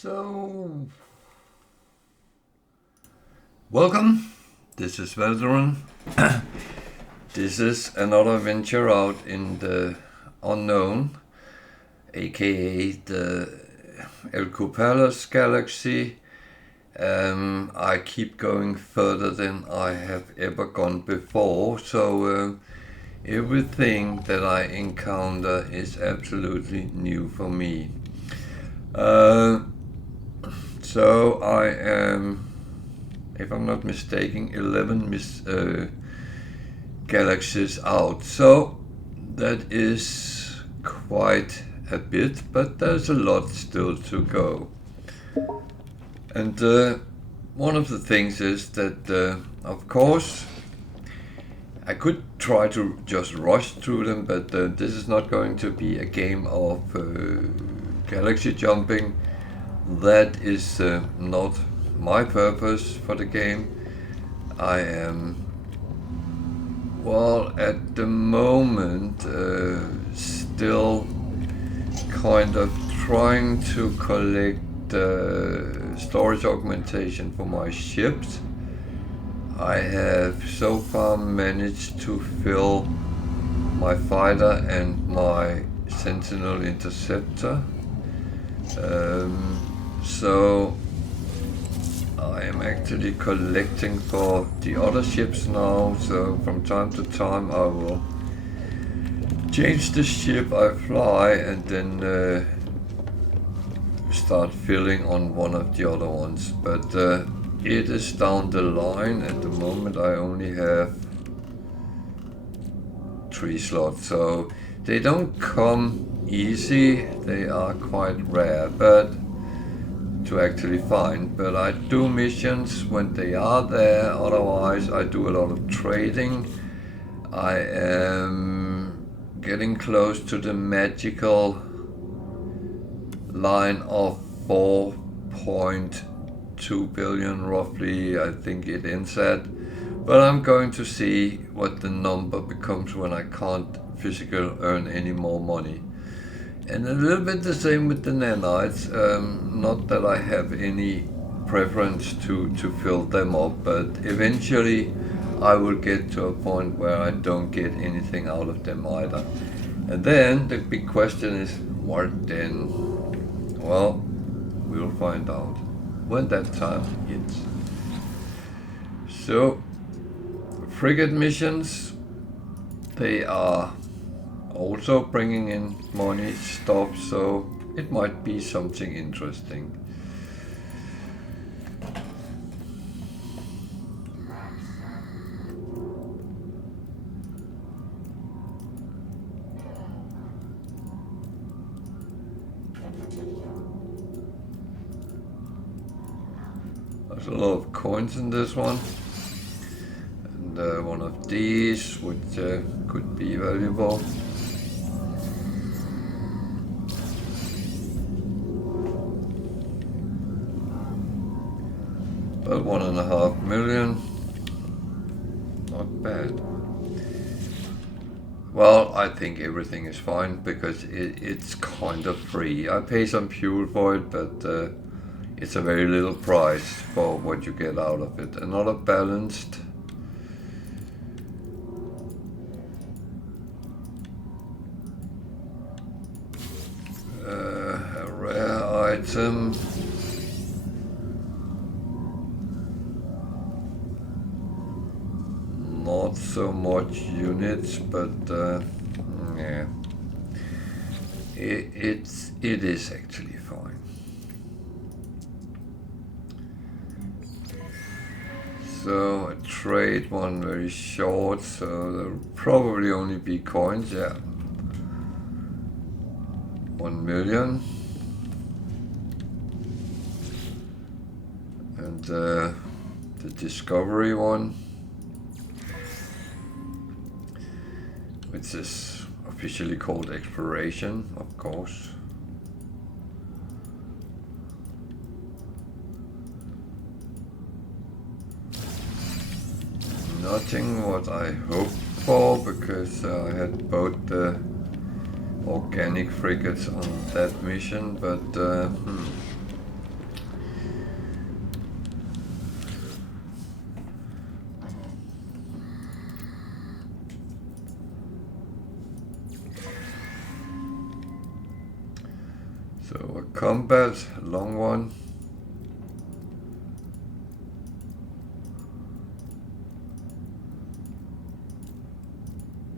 So, welcome. This is Veteran. This is another venture out in the unknown, aka the Elkupalos galaxy. I keep going further than I have ever gone before, so everything that I encounter is absolutely new for me. So I am, if I'm not mistaken, 11 galaxies out. So that is quite a bit, but there's a lot still to go. And one of the things is that, of course, I could try to just rush through them, but this is not going to be a game of galaxy jumping. That is not my purpose for the game. I am, well, at the moment, still kind of trying to collect storage augmentation for my ships. I have so far managed to fill my fighter and my Sentinel interceptor. So I am actually collecting for the other ships now, so from time to time I will change the ship I fly and then start filling on one of the other ones. But it is down the line. At the moment I only have 3 slots, so they don't come easy. They are quite rare, but to actually find. But I do missions when they are there. Otherwise I do a lot of trading. I am getting close to the magical line of 4.2 billion roughly, I think it ends at. But I'm going to see what the number becomes when I can't physically earn any more money. And a little bit the same with the nanites. Not that I have any preference to fill them up, but eventually I will get to a point where I don't get anything out of them either. And then the big question is, what then? Well, we'll find out when that time hits. So, frigate missions, they are also bringing in money stuff, so it might be something interesting. There's a lot of coins in this one, and one of these which could be valuable. About 1.5 million, not bad. Well, I think everything is fine because it's kind of free. I pay some fuel for it, but it's a very little price for what you get out of it. Another balanced. A rare item. Not so much units, but yeah, it is actually fine. So a trade one very short, so there'll probably only be coins. Yeah, 1 million, and the discovery one, which is officially called exploration, of course. Nothing what I hoped for, because I had both the organic frigates on that mission, but combat, long one.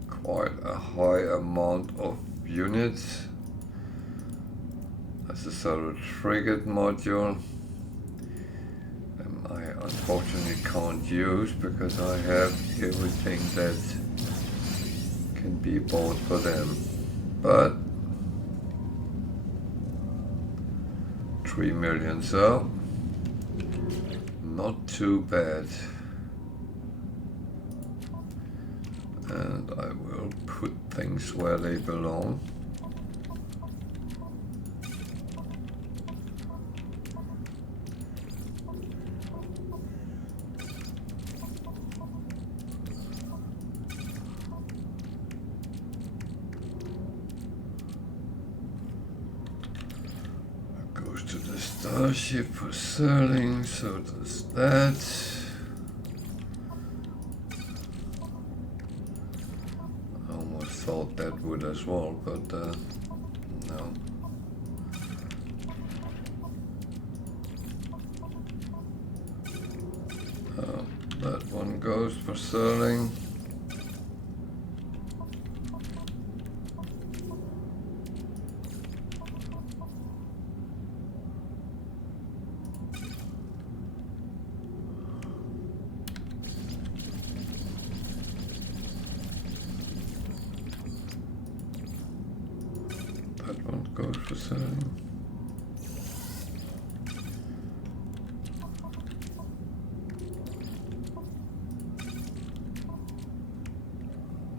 Quite a high amount of units. That's a sort of frigate module. I unfortunately can't use because I have everything that can be bought for them. But 3 million, so not too bad. And I will put things where they belong. Starship for selling, so does that. I almost thought that would as well, but no. That one goes for selling. That one goes for selling.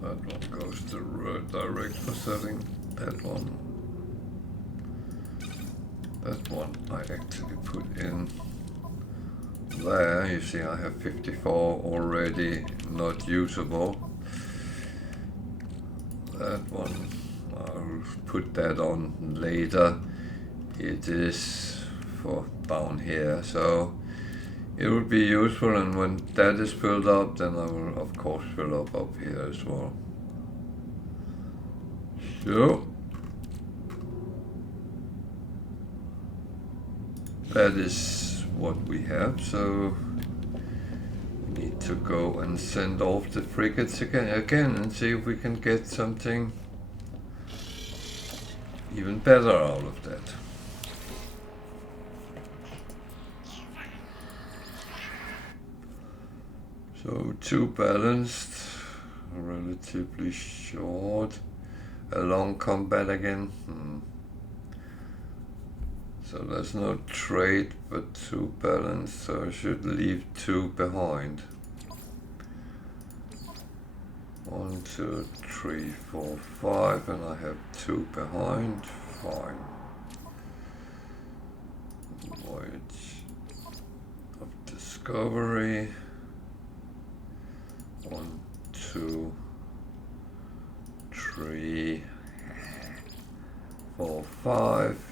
That one goes to direct for selling. That one I actually put in there. You see I have 54 already not usable. That one I'll put that on later. It is for down here, so it will be useful, and when that is filled up, then I will of course fill up here as well. So that is what we have, so we need to go and send off the frigates again and see if we can get something even better out of that. So too balanced, relatively short, a long combat again. So there's no trade but too balanced, so I should leave 2 behind. 1, 2, 3, 4, 5, and I have 2 behind. Fine. Voyage of Discovery. 1, 2, 3, 4, 5.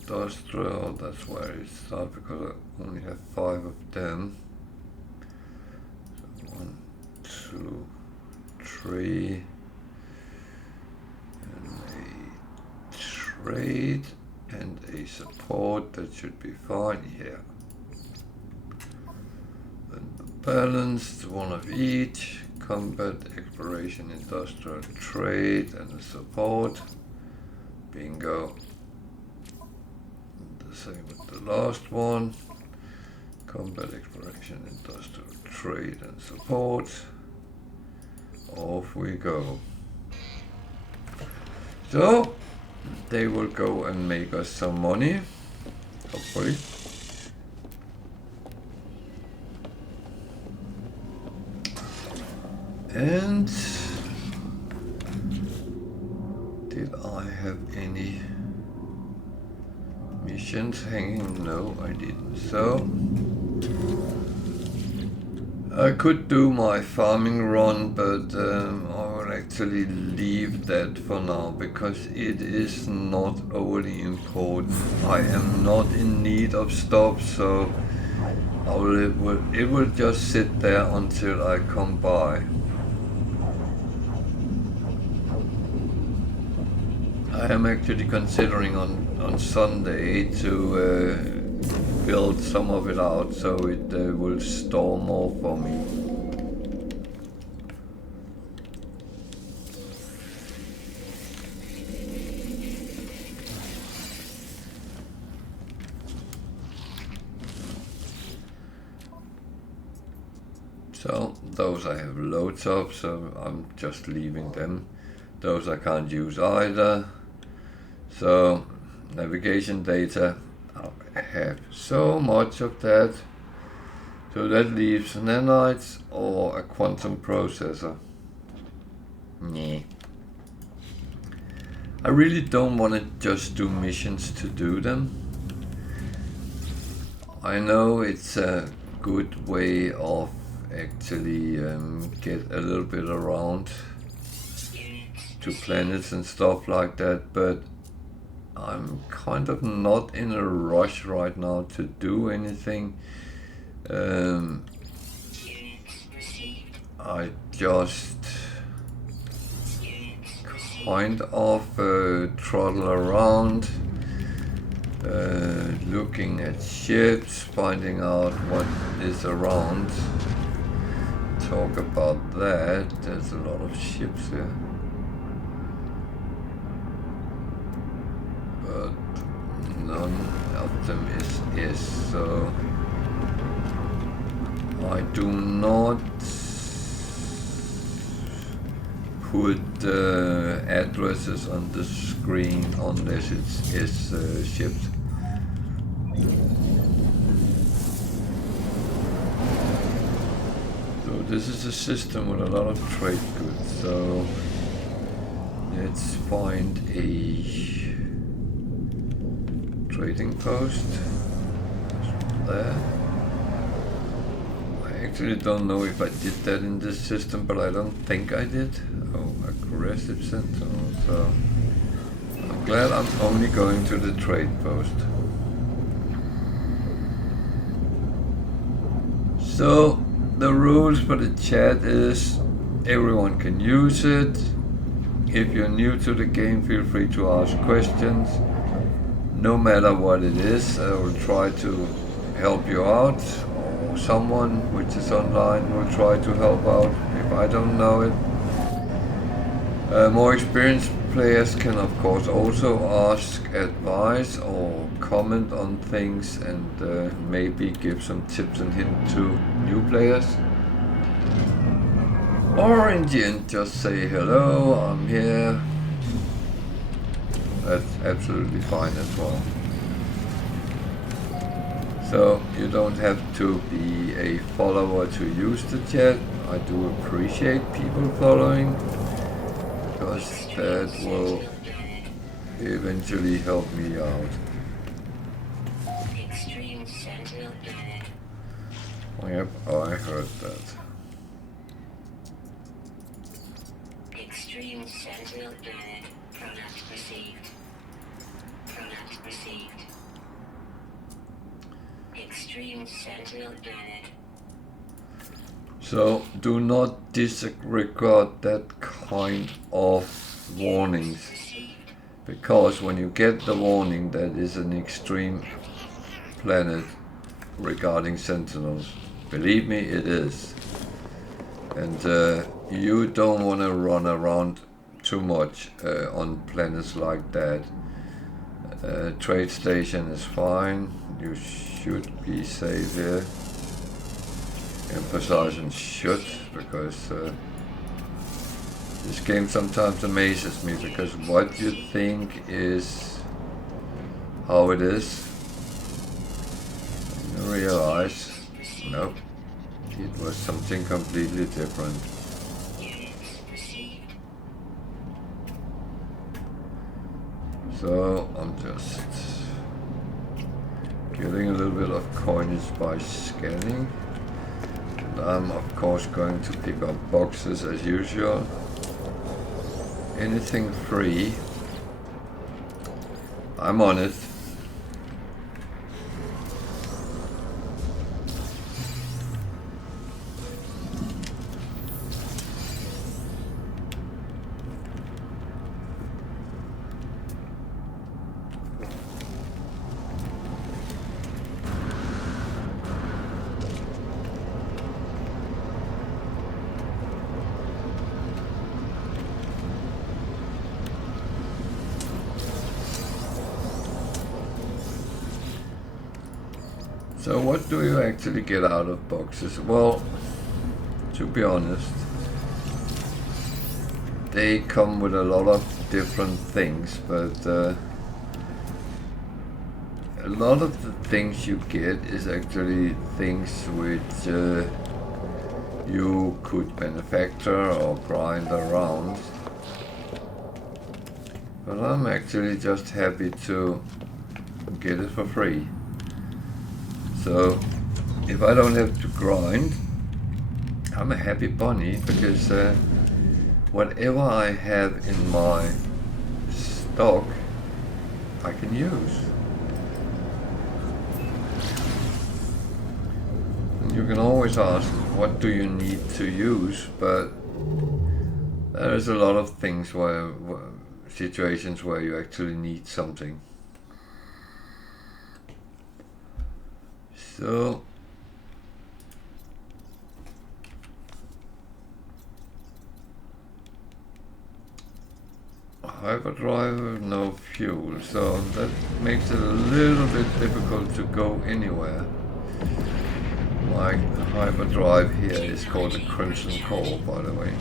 Industrial, that's where it starts because I only have 5 of them. So 1, 2, 3, and a trade and a support, that should be fine here. Then the balanced, 1 of each, combat, exploration, industrial, trade, and a support. Bingo. Same with the last one, combat, exploration, industrial, trade, and support. Off we go. So they will go and make us some money, hopefully. And did I have any missions hanging? No, I didn't. So I could do my farming run, but I will actually leave that for now because it is not overly important. I am not in need of stuff, so it will just sit there until I come by. I am actually considering on Sunday to build some of it out so it will store more for me. So those I have loads of, so I'm just leaving them. Those I can't use either. So navigation data, I have so much of that. So that leaves nanites or a quantum processor. Nah. I really don't want to just do missions to do them. I know it's a good way of actually get a little bit around to planets and stuff like that, but I'm kind of not in a rush right now to do anything. I just kind of trottle around, looking at ships, finding out what is around. Talk about that. There's a lot of ships here, but none of them is so I do not put addresses on the screen unless it's shipped. So this is a system with a lot of trade goods, so let's find a trading post there. I actually don't know if I did that in this system, but I don't think I did. Oh, aggressive sentinel, so I'm glad I'm only going to the trade post. So the rules for the chat is everyone can use it. If you're new to the game, feel free to ask questions. No matter what it is, I will try to help you out, or someone which is online will try to help out if I don't know it. More experienced players can of course also ask advice or comment on things and maybe give some tips and hints to new players. Or in the end just say hello, I'm here. That's absolutely fine as well. So you don't have to be a follower to use the chat. I do appreciate people following, because that will eventually help me out. Yep, I heard that. Extreme Sentinel unit. Product received. Product received. Extreme Sentinel unit. So do not disregard that kind of warnings, because when you get the warning that is an extreme planet regarding sentinels, believe me, it is. And you don't want to run around too much on planets like that. Trade station is fine. You should be safe here. Emphasizing should, because this game sometimes amazes me, because what you think is how it is, you realize, nope, it was something completely different. So I'm just getting a little bit of coinage by scanning. And I'm of course going to pick up boxes as usual. Anything free, I'm on it. So what do you actually get out of boxes? Well, to be honest, they come with a lot of different things, but a lot of the things you get is actually things which you could manufacture or grind around. But I'm actually just happy to get it for free. So if I don't have to grind, I'm a happy bunny, because whatever I have in my stock I can use. And you can always ask, what do you need to use? But there's a lot of things where situations where you actually need something. So hyperdrive, no fuel, so that makes it a little bit difficult to go anywhere. My hyperdrive here is called the Crimson Core, by the way.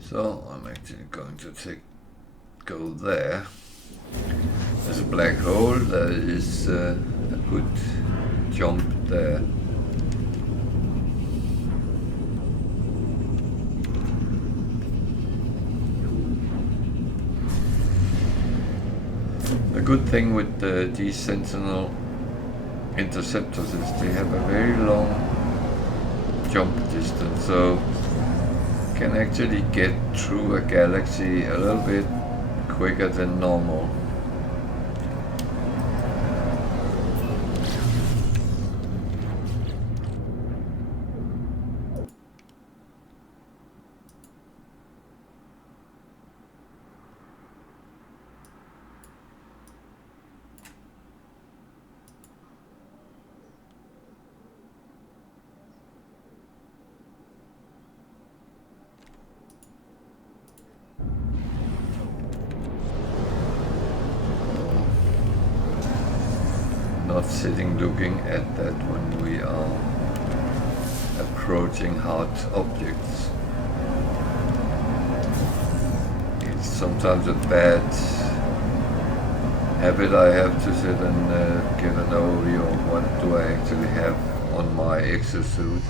So I'm actually going to go there. There's a black hole, there is a good jump there. The good thing with these Sentinel interceptors is they have a very long jump distance, so can actually get through a galaxy a little bit quicker than normal. Not sitting looking at that when we are approaching hard objects. It's sometimes a bad habit I have to sit and get an overview of what do I actually have on my exosuit.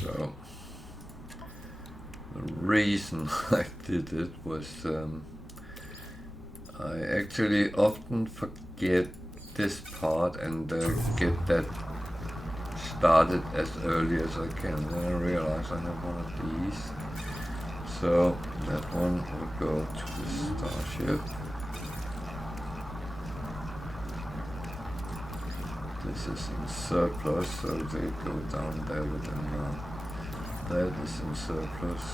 So the reason I did it was I actually often forget this part and get that started as early as I can. Then I realize I have one of these, so that one will go to the starship. This is in surplus, so they go down there with them now. That is in surplus.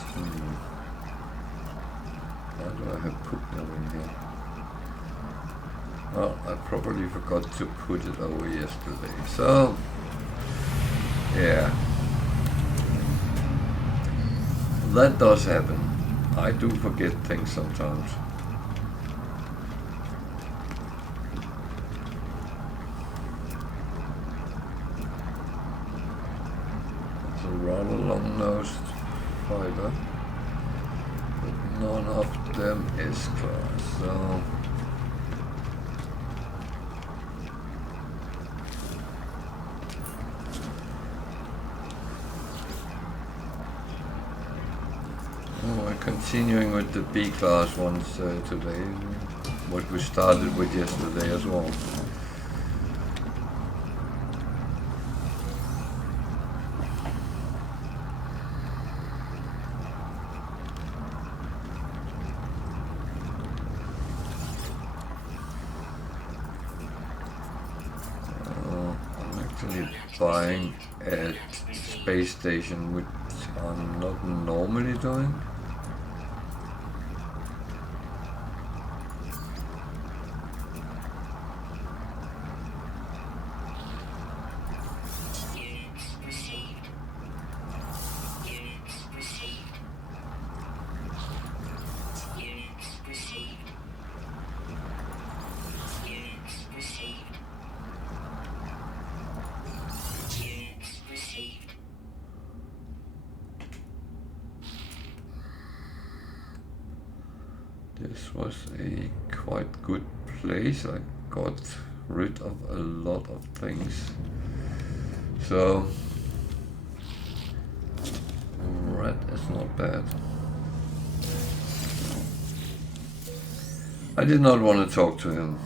Why do I have put them in here? Well, I probably forgot to put it over yesterday. So, yeah. That does happen. I do forget things sometimes. It's a rather long-nosed fighter, but none of them is class, so... Continuing with the B-class ones today, what we started with yesterday as well. spying at space station, which I'm not normally doing. This was a quite good place. I got rid of a lot of things. So red is not bad. I did not want to talk to him.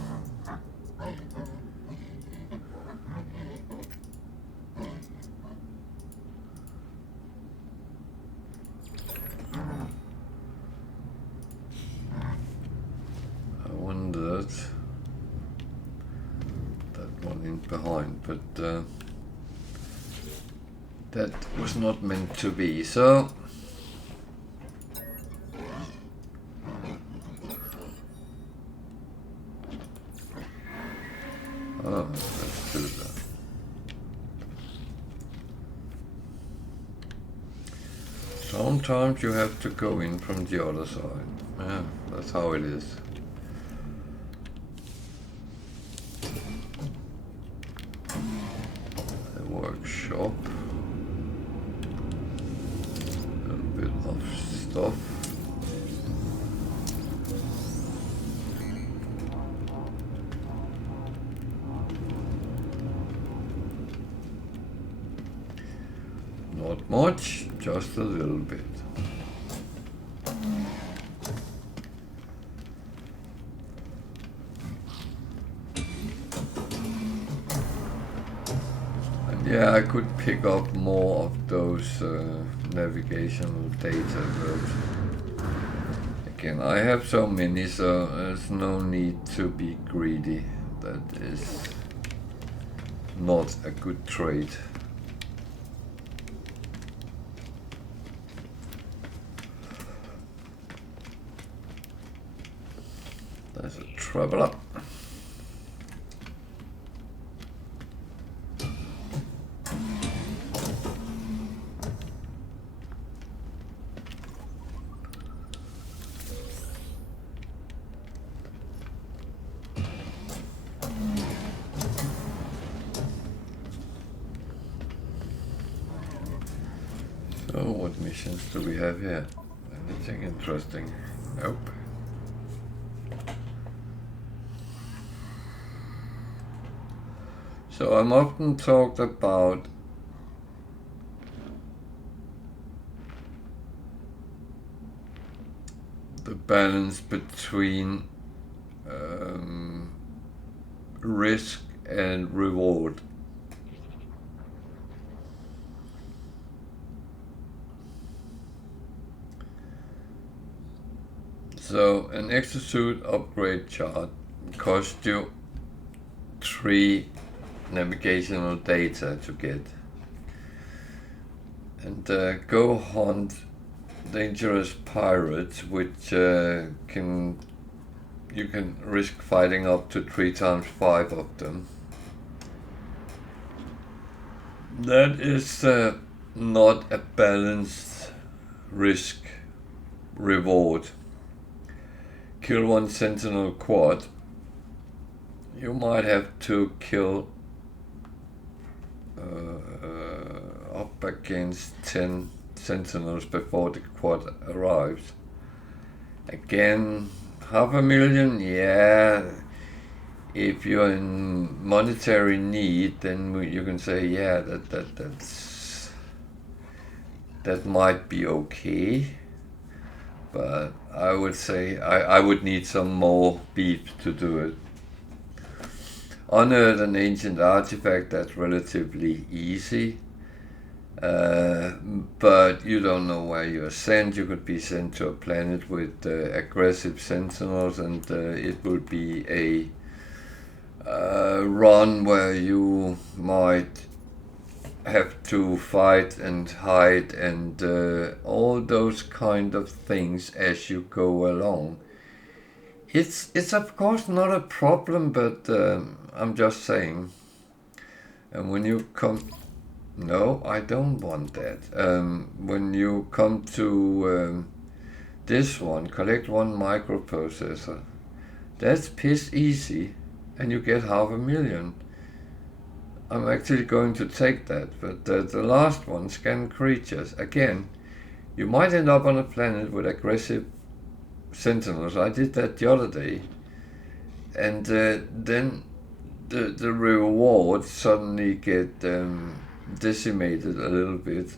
That one in behind, but that was not meant to be, so let's do that. Sometimes you have to go in from the other side. Yeah, that's how it is. The workshop. A little bit of stuff. Not much, just a little bit. And yeah, I could pick up more of those navigational data, but again, I have so many, so there's no need to be greedy. That is not a good trade. There's a traveler. So what missions do we have here? Anything interesting? Nope. So I'm often talked about the balance between risk and reward. So an exosuit upgrade chart costs you 3 navigational data to get, and go hunt dangerous pirates, which you can risk fighting up to 3 times 5 of them. That is not a balanced risk reward. Kill 1 sentinel quad, you might have to kill up against 10 sentinels before the quad arrives. Again, 500,000, yeah. If you're in monetary need, then you can say, yeah, that might be okay. But I would say I would need some more beef to do it. Unearth an ancient artifact, that's relatively easy. But you don't know where you're sent. You could be sent to a planet with aggressive sentinels, and it will be a run where you might have to fight and hide and all those kind of things as you go along. It's of course not a problem, but I'm just saying. And when you come, no, I don't want that. When you come to this one, collect one microprocessor. That's piss easy, and you get 500,000. I'm actually going to take that, but the last one, scan creatures. Again, you might end up on a planet with aggressive sentinels. I did that the other day, and then the rewards suddenly get decimated a little bit.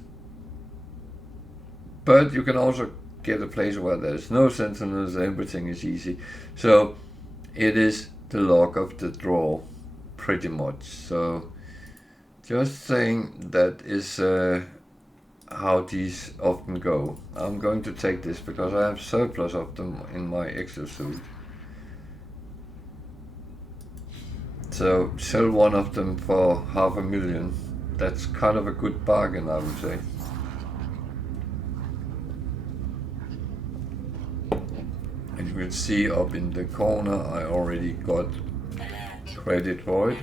But you can also get a place where there's no sentinels, everything is easy. So it is the luck of the draw, pretty much. So just saying that is how these often go. I'm going to take this because I have surplus of them in my exosuit. So sell one of them for 500,000. That's kind of a good bargain, I would say. And you can see up in the corner I already got credit for it.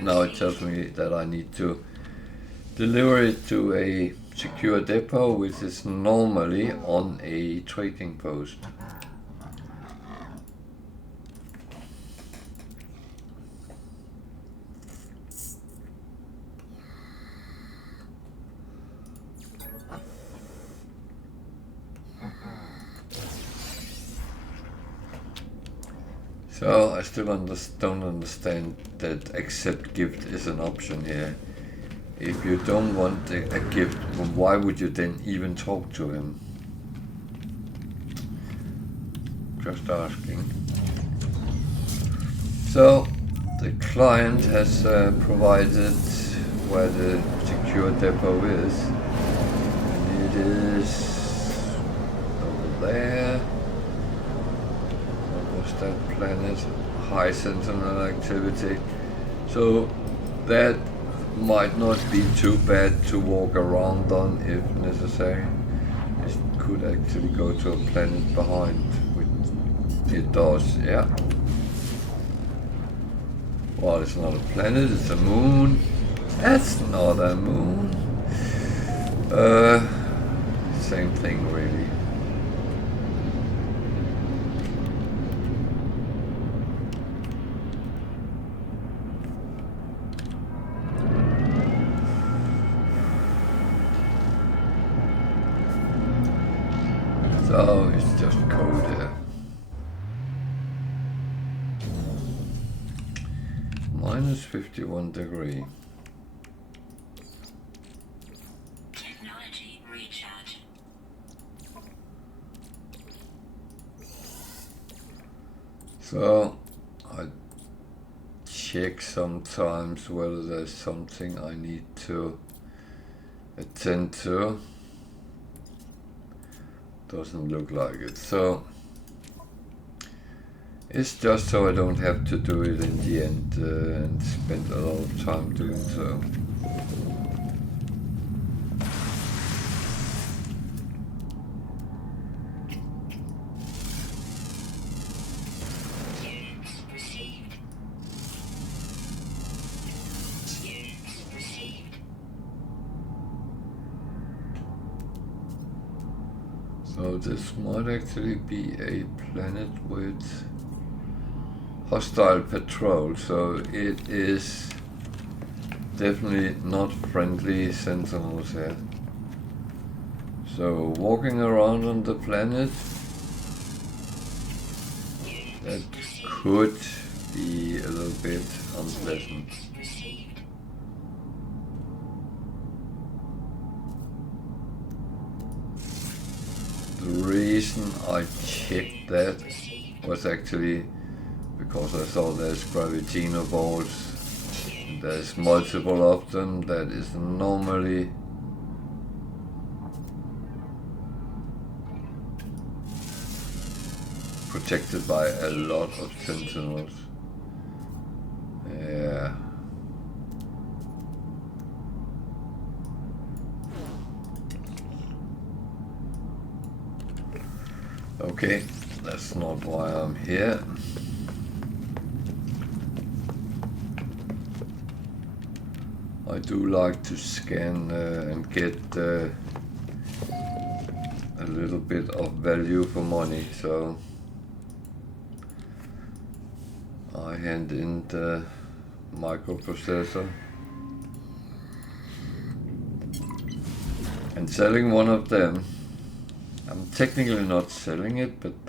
Now it tells me that I need to deliver it to a secure depot, which is normally on a trading post. So I still don't understand that accept gift is an option here. If you don't want a gift, well, why would you then even talk to him? Just asking. So the client has provided where the secure depot is, and it is over there. That planet, high sentinel activity, so that might not be too bad to walk around on if necessary. It could actually go to a planet behind, which it does, yeah. Well, it's not a planet, it's a moon. That's not a moon. Same thing really. So it's just code here. Minus 51 degree. Technology recharge. So I check sometimes whether there's something I need to attend to. Doesn't look like it, so it's just so I don't have to do it in the end and spend a lot of time doing so. So this might actually be a planet with hostile patrol, so it is definitely not friendly sentinels here. So walking around on the planet, that could be a little bit unpleasant. The reason I checked that was actually because I saw there's gravitino balls. There's multiple of them. That is normally protected by a lot of sentinels. Yeah. Okay, that's not why I'm here. I do like to scan and get a little bit of value for money, so I hand in the microprocessor and selling one of them. I'm technically not selling it, but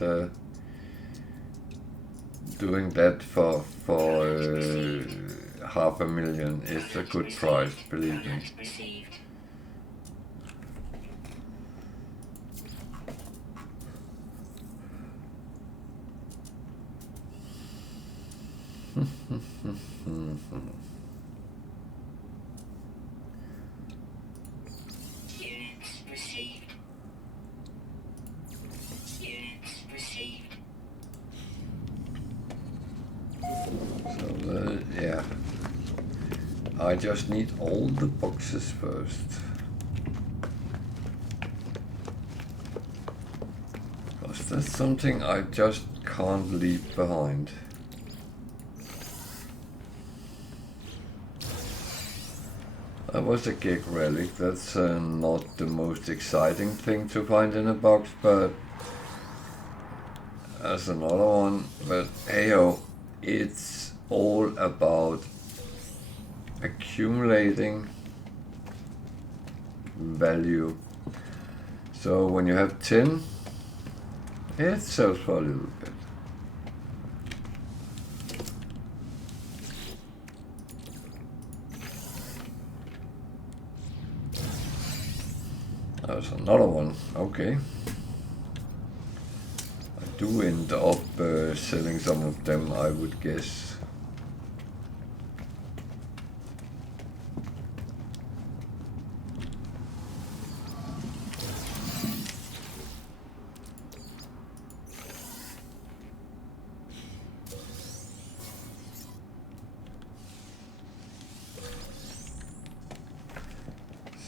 doing that for $500,000 is a good price, believe me. Yeah, I just need all the boxes first. Because that's something I just can't leave behind. That was a gig relic. That's not the most exciting thing to find in a box, but that's another one. But hey-o, it's all about accumulating value. So when you have 10, it sells for a little bit. There's another one. Okay. I do end up selling some of them, I would guess.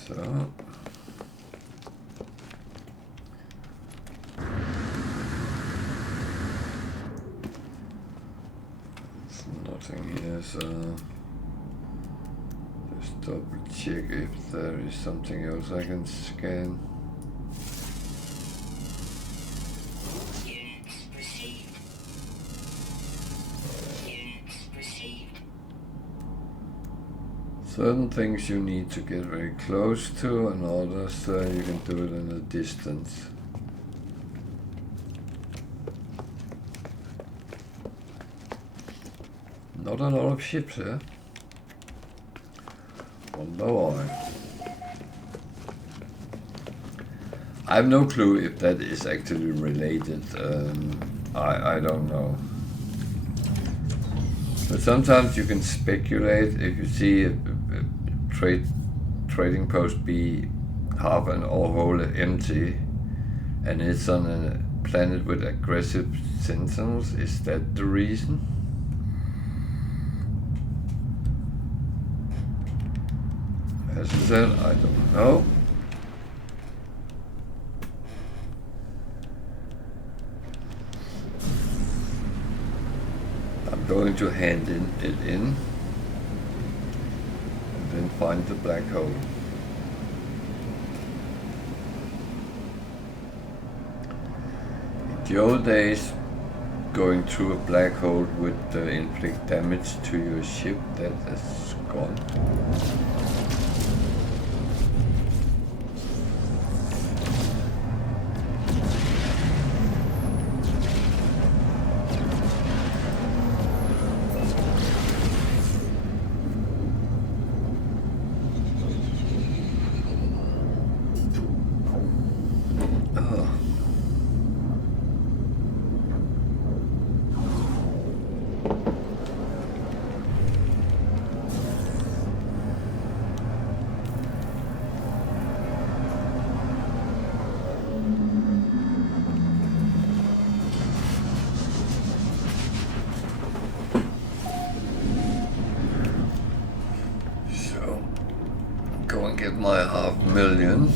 So nothing here, so just double check if there is something else I can scan. Certain things you need to get very close to, and others you can do it in a distance. Not a lot of ships here. Wonder why. I have no clue if that is actually related. I don't know. But sometimes you can speculate if you see a trading post be half and or whole empty, and it's on a planet with aggressive sentinels. Is that the reason? As I said, I don't know. I'm going to hand it in and then find the black hole. In the old days, going through a black hole would inflict damage to your ship. That is gone. My $500,000.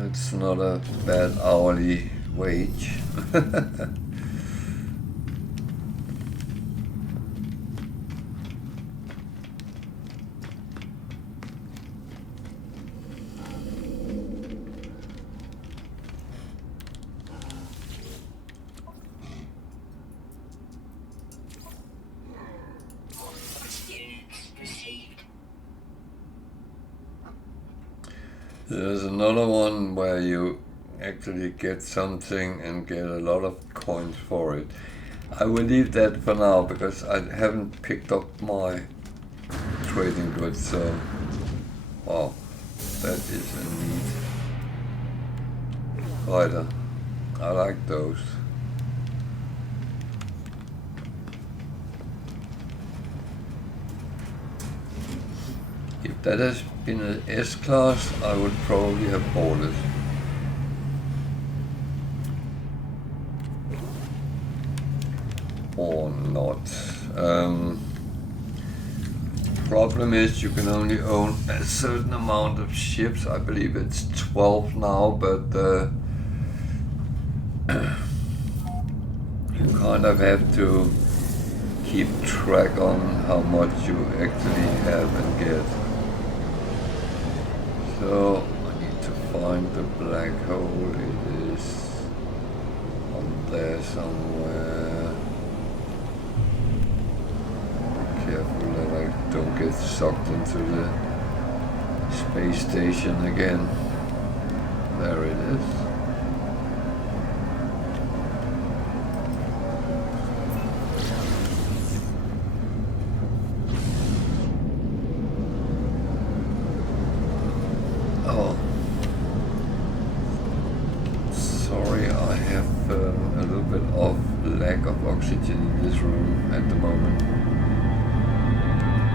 Let's that's not a bad hourly wage. There's another one where you actually get something and get a lot of coins for it. I will leave that for now because I haven't picked up my trading goods, so wow, that is a neat fighter. I like those. If that has been an S-Class, I would probably have bought it. Or not. Problem is you can only own a certain amount of ships. I believe it's 12 now, but you kind of have to keep track on how much you actually have and get. So I need to find the black hole. It is on there somewhere. Careful that I don't get sucked into the space station again. There it is. Oh, sorry, I have a little bit of lack of oxygen in this room at the moment.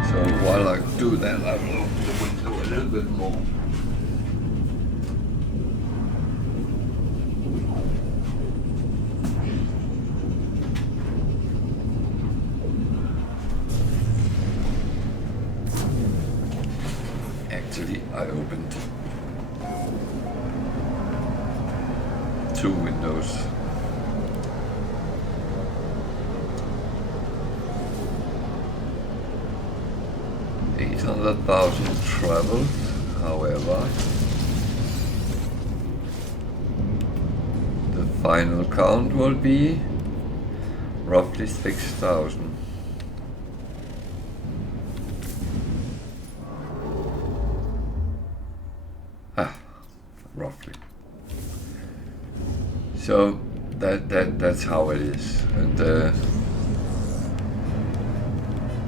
So while I do that, I will open the window a little bit more. Actually, I opened 2 windows. $800,000 traveled, however, the final count will be roughly 6,000. Roughly. So that's how it is, and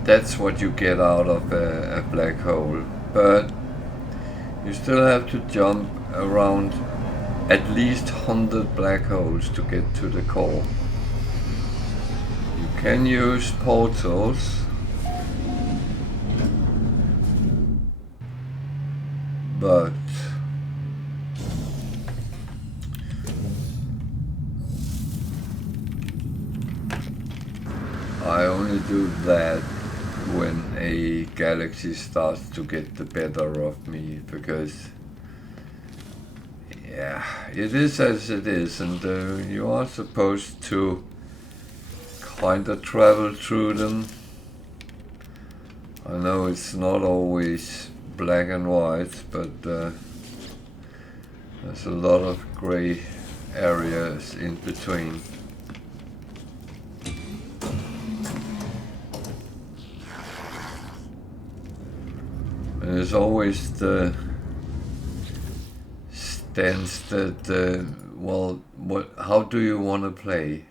that's what you get out of a black hole. But you still have to jump around at least 100 black holes to get to the core. You can use portals, but I only do that when a galaxy starts to get the better of me, because yeah, it is as it is, and you are supposed to kind of travel through them. I know it's not always black and white, but there's a lot of gray areas in between. And there's always the stance that, well, how do you want to play?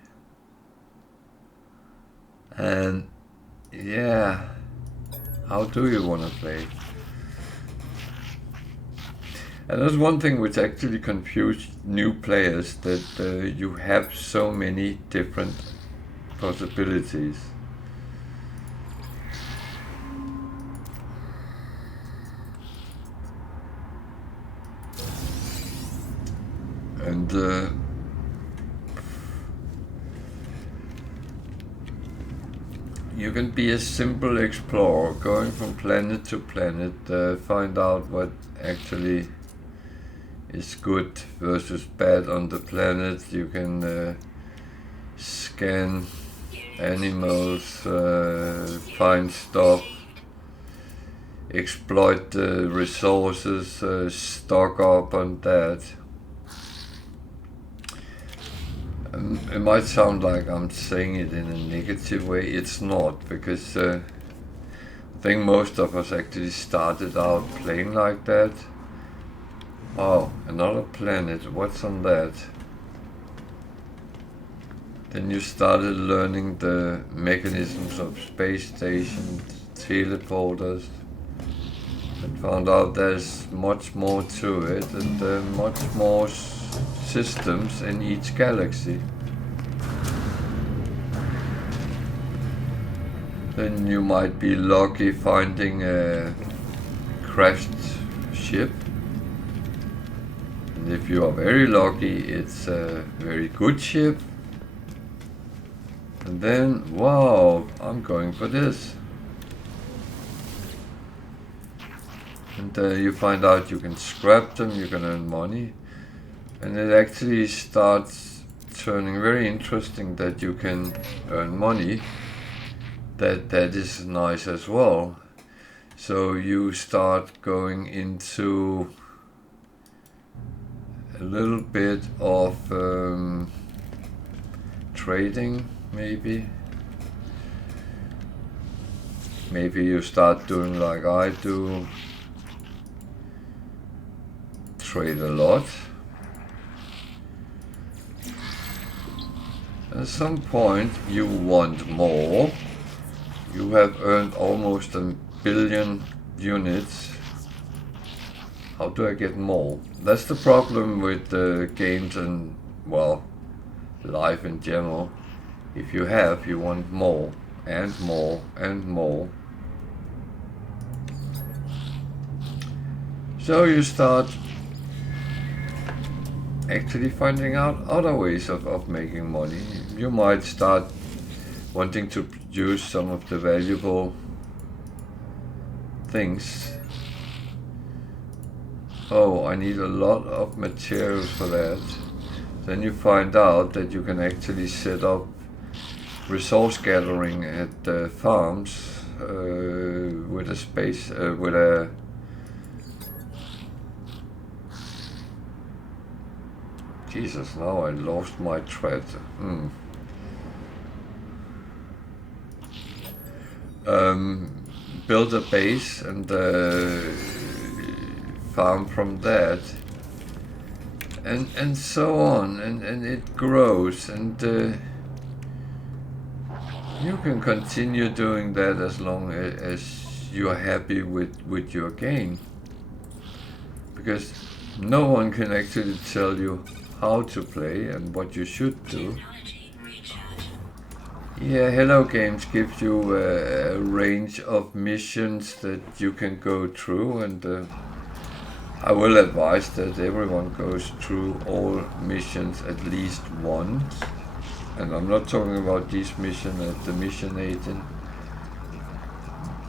And yeah, how do you want to play? And that's one thing which actually confused new players, that you have so many different possibilities. And you can be a simple explorer, going from planet to planet, find out what actually is good versus bad on the planet. You can scan animals, find stuff, exploit the resources, stock up on that. It might sound like I'm saying it in a negative way. It's not, because I think most of us actually started out playing like that. Oh, another planet, what's on that? Then you started learning the mechanisms of space stations, teleporters, and found out there's much more to it, and much more systems in each galaxy. Then you might be lucky finding a crashed ship. And if you are very lucky, it's a very good ship. And then, wow, I'm going for this. And you find out you can scrap them, you can earn money. And it actually starts turning very interesting that you can earn money. That is nice as well. So you start going into a little bit of trading, maybe. Maybe you start doing like I do, trade a lot. At some point you want more. You have earned almost 1 billion units. How do I get more? That's the problem with games and, well, life in general. If you have, you want more and more and more. So you start actually finding out other ways of making money. You might start wanting to produce some of the valuable things. Oh, I need a lot of materials for that. Then you find out that you can actually set up resource gathering at farms with a space, with a Jesus, now I lost my thread. Build a base and farm from that, and so on, and it grows, and you can continue doing that as long as you are happy with your game, because no one can actually tell you how to play and what you should do. Yeah, Hello Games gives you a range of missions that you can go through, and I will advise that everyone goes through all missions at least once. And I'm not talking about this mission at the mission 18,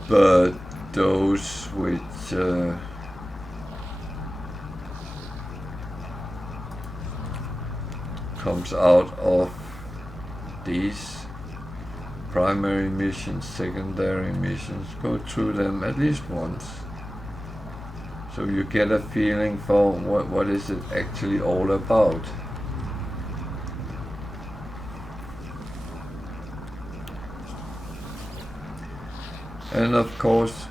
but those which comes out of these primary missions, secondary missions. Go through them at least once, so you get a feeling for what is it actually all about. And of course,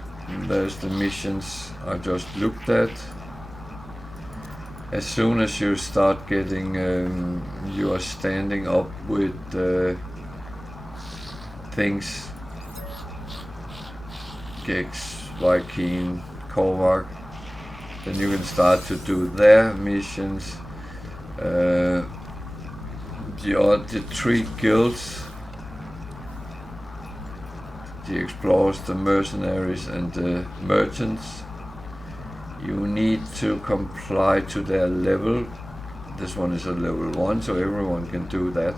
there's the missions I just looked at. As soon as you start getting, you are standing up with things, Gex, Viking, Kovac, then you can start to do their missions. The 3 guilds, the explorers, the mercenaries, and the merchants. You need to comply to their level. This one is a level 1, so everyone can do that.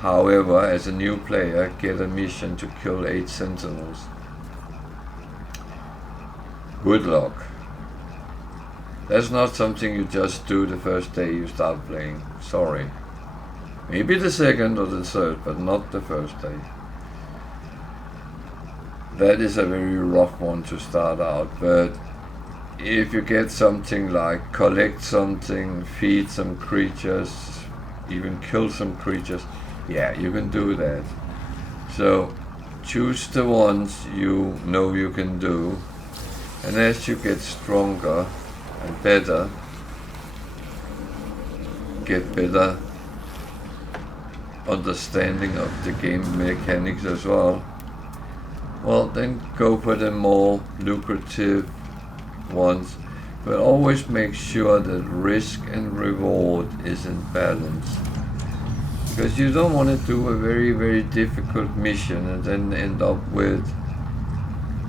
However, as a new player, get a mission to kill 8 sentinels. Good luck. That's not something you just do the first day you start playing. Sorry. Maybe the second or the third, but not the first day. That is a very rough one to start out, but if you get something like collect something, feed some creatures, even kill some creatures, yeah, you can do that. So choose the ones you know you can do, and as you get stronger and better, get better understanding of the game mechanics as well, well, then go for the more lucrative ones, but always make sure that risk and reward is in balance, because you don't want to do a very, very difficult mission and then end up with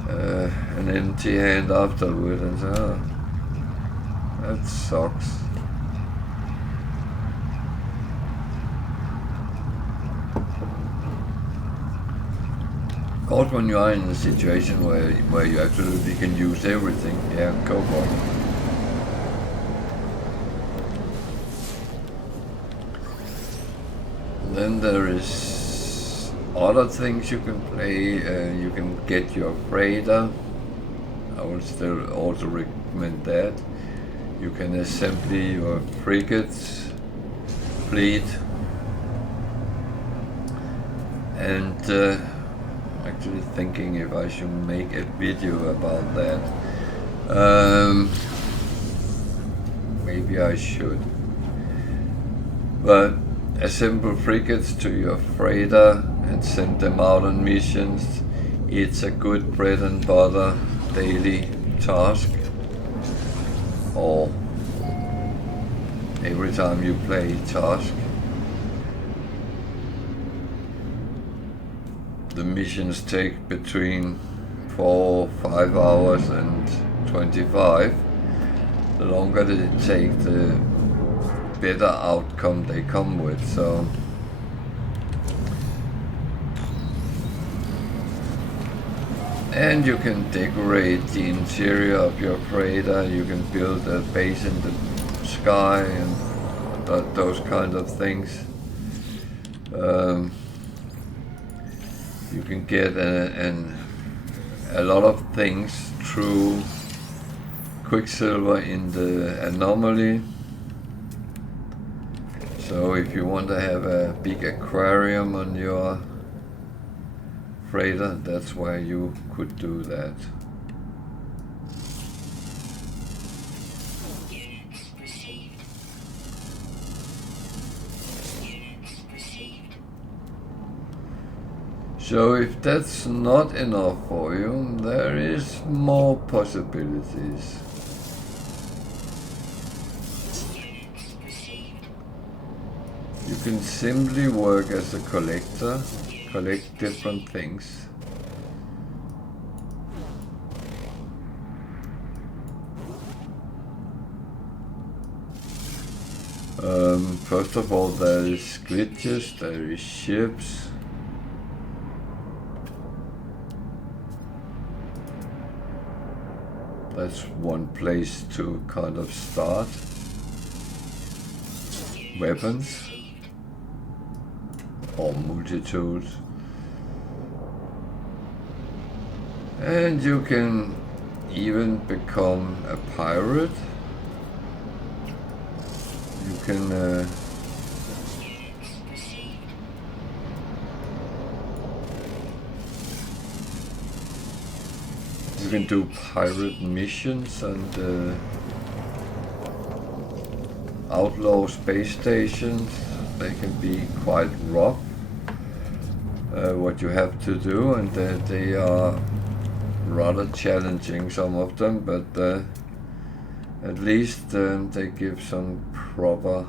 an empty hand afterward and say, oh, that sucks. Of course, when you are in a situation where you absolutely can use everything, yeah, go for it. Then there is other things you can play. You can get your freighter. I would still also recommend that. You can assemble your frigates, fleet, and actually thinking if I should make a video about that. Maybe I should. But assemble frigates to your freighter and send them out on missions. It's a good bread and butter daily task. Or every time you play task. The missions take between 4-5 hours and 25. The longer that it takes, the better outcome they come with. So and you can decorate the interior of your freighter. You can build a base in the sky and those kind of things. You can get a lot of things through Quicksilver in the anomaly. So if you want to have a big aquarium on your freighter, that's where you could do that. So if that's not enough for you, there is more possibilities. You can simply work as a collector, collect different things. First of all, there is glitches, there is ships. That's one place to kind of start. Weapons or multitudes. And you can even become a pirate. You can you can do pirate missions and outlaw space stations. They can be quite rough, what you have to do, and they are rather challenging, some of them, but at least they give some proper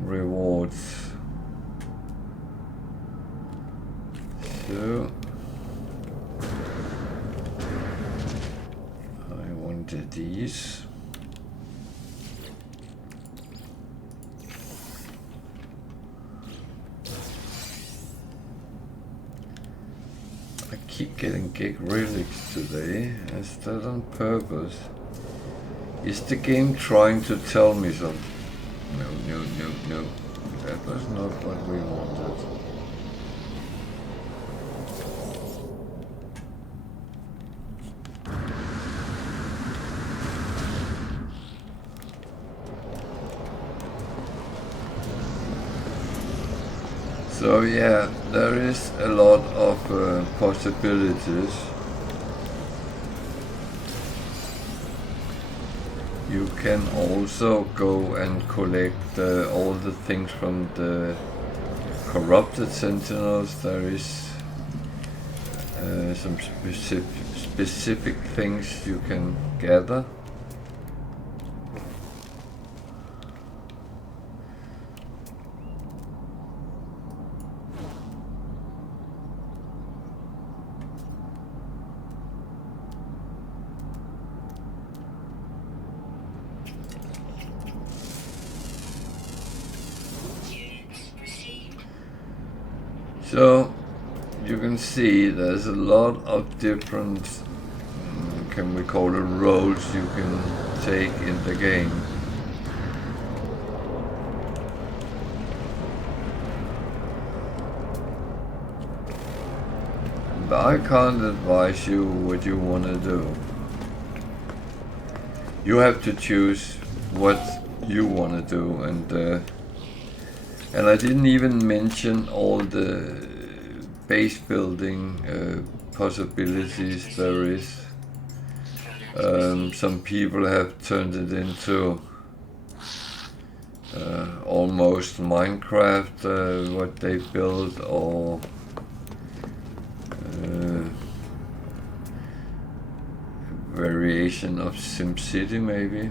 rewards. So I wanted these. I keep getting gig relics today. Is that on purpose? Is the game trying to tell me something? No. That was not what we wanted. So yeah, there is a lot of possibilities. You can also go and collect all the things from the corrupted sentinels. There is some specific things you can gather. So you can see there's a lot of different, can we call it, roles you can take in the game. But I can't advise you what you want to do. You have to choose what you want to do, and I didn't even mention all the base building possibilities there is. Some people have turned it into almost Minecraft, what they build, or variation of SimCity maybe.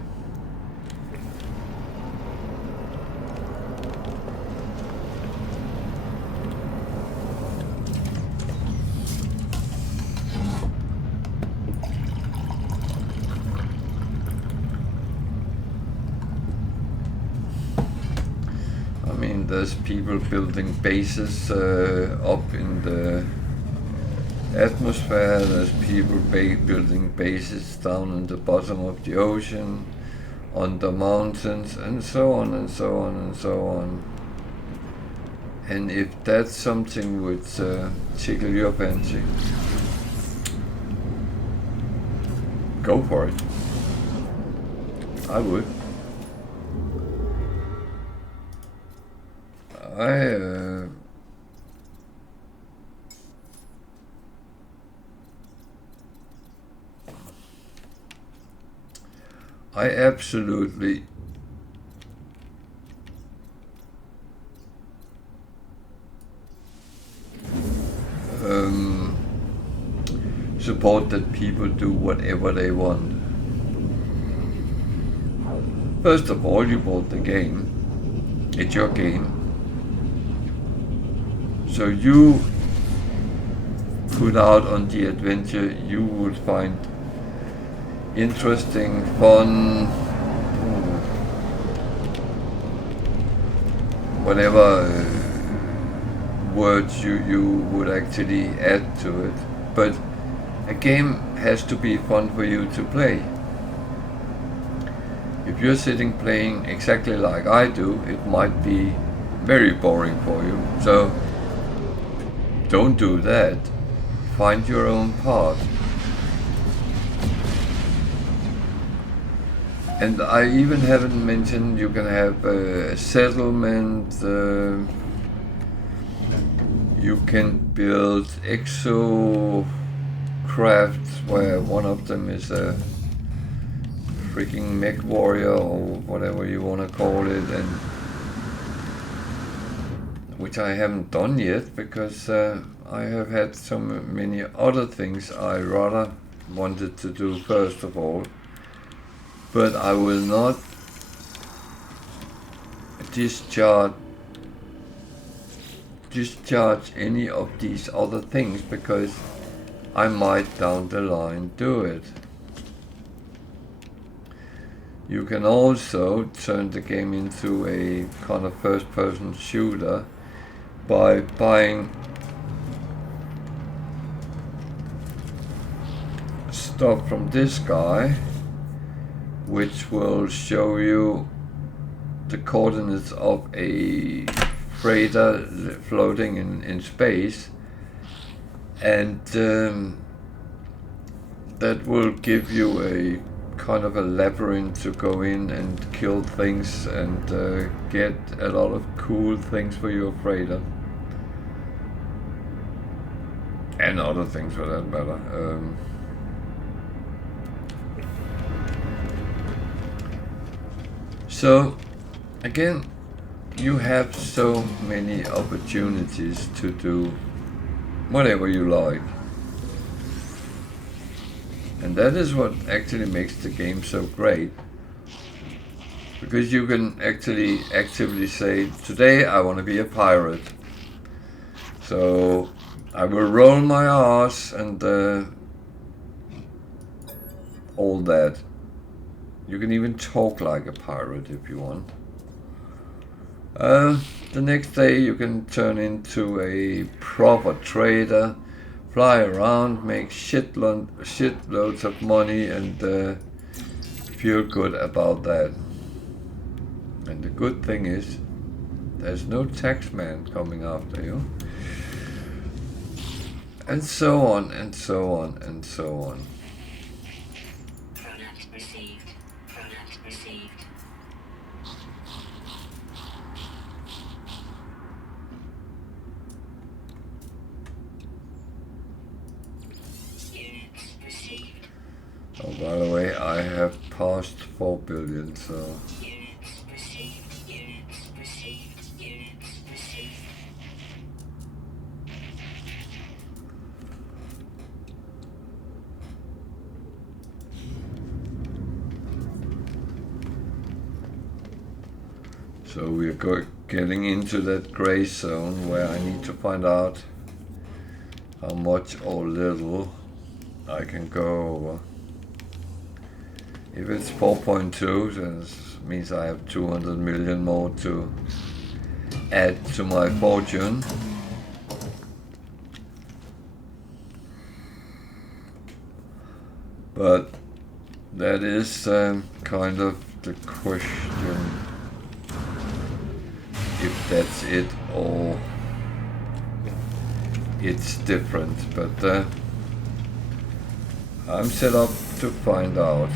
There's people building bases up in the atmosphere, there's people building bases down in the bottom of the ocean, on the mountains, and so on and so on and so on. And if that's something would tickle your fancy, go for it. I would. I absolutely support that people do whatever they want. First of all, you bought the game. It's your game. So you put out on the adventure you would find interesting, fun, whatever words you would actually add to it. But a game has to be fun for you to play. If you're sitting playing exactly like I do, it might be very boring for you. So don't do that. Find your own path. And I even haven't mentioned you can have a settlement, you can build exo crafts where one of them is a freaking mech warrior or whatever you want to call it, and which I haven't done yet because I have had so many other things I rather wanted to do first of all. But I will not discharge any of these other things because I might down the line do it. You can also turn the game into a kind of first-person shooter by buying stop from this guy, which will show you the coordinates of a freighter floating in space, and that will give you a kind of a labyrinth to go in and kill things and get a lot of cool things for your freighter. And other things for that matter. So again, you have so many opportunities to do whatever you like. And that is what actually makes the game so great. Because you can actually actively say, today I want to be a pirate. So I will roll my arse and all that. You can even talk like a pirate if you want. The next day you can turn into a proper trader, fly around, make shitloads of money, and feel good about that. And the good thing is, there's no tax man coming after you. And so on, and so on, and so on. Product received. Product received. Units received. Oh, by the way, I have passed 4 billion, so... Units received. Units received. Units received. So we are getting into that gray zone where I need to find out how much or little I can go over. If it's 4.2, then it means I have 200 million more to add to my fortune. But that is kind of the question. If that's it or it's different, but I'm set up to find out.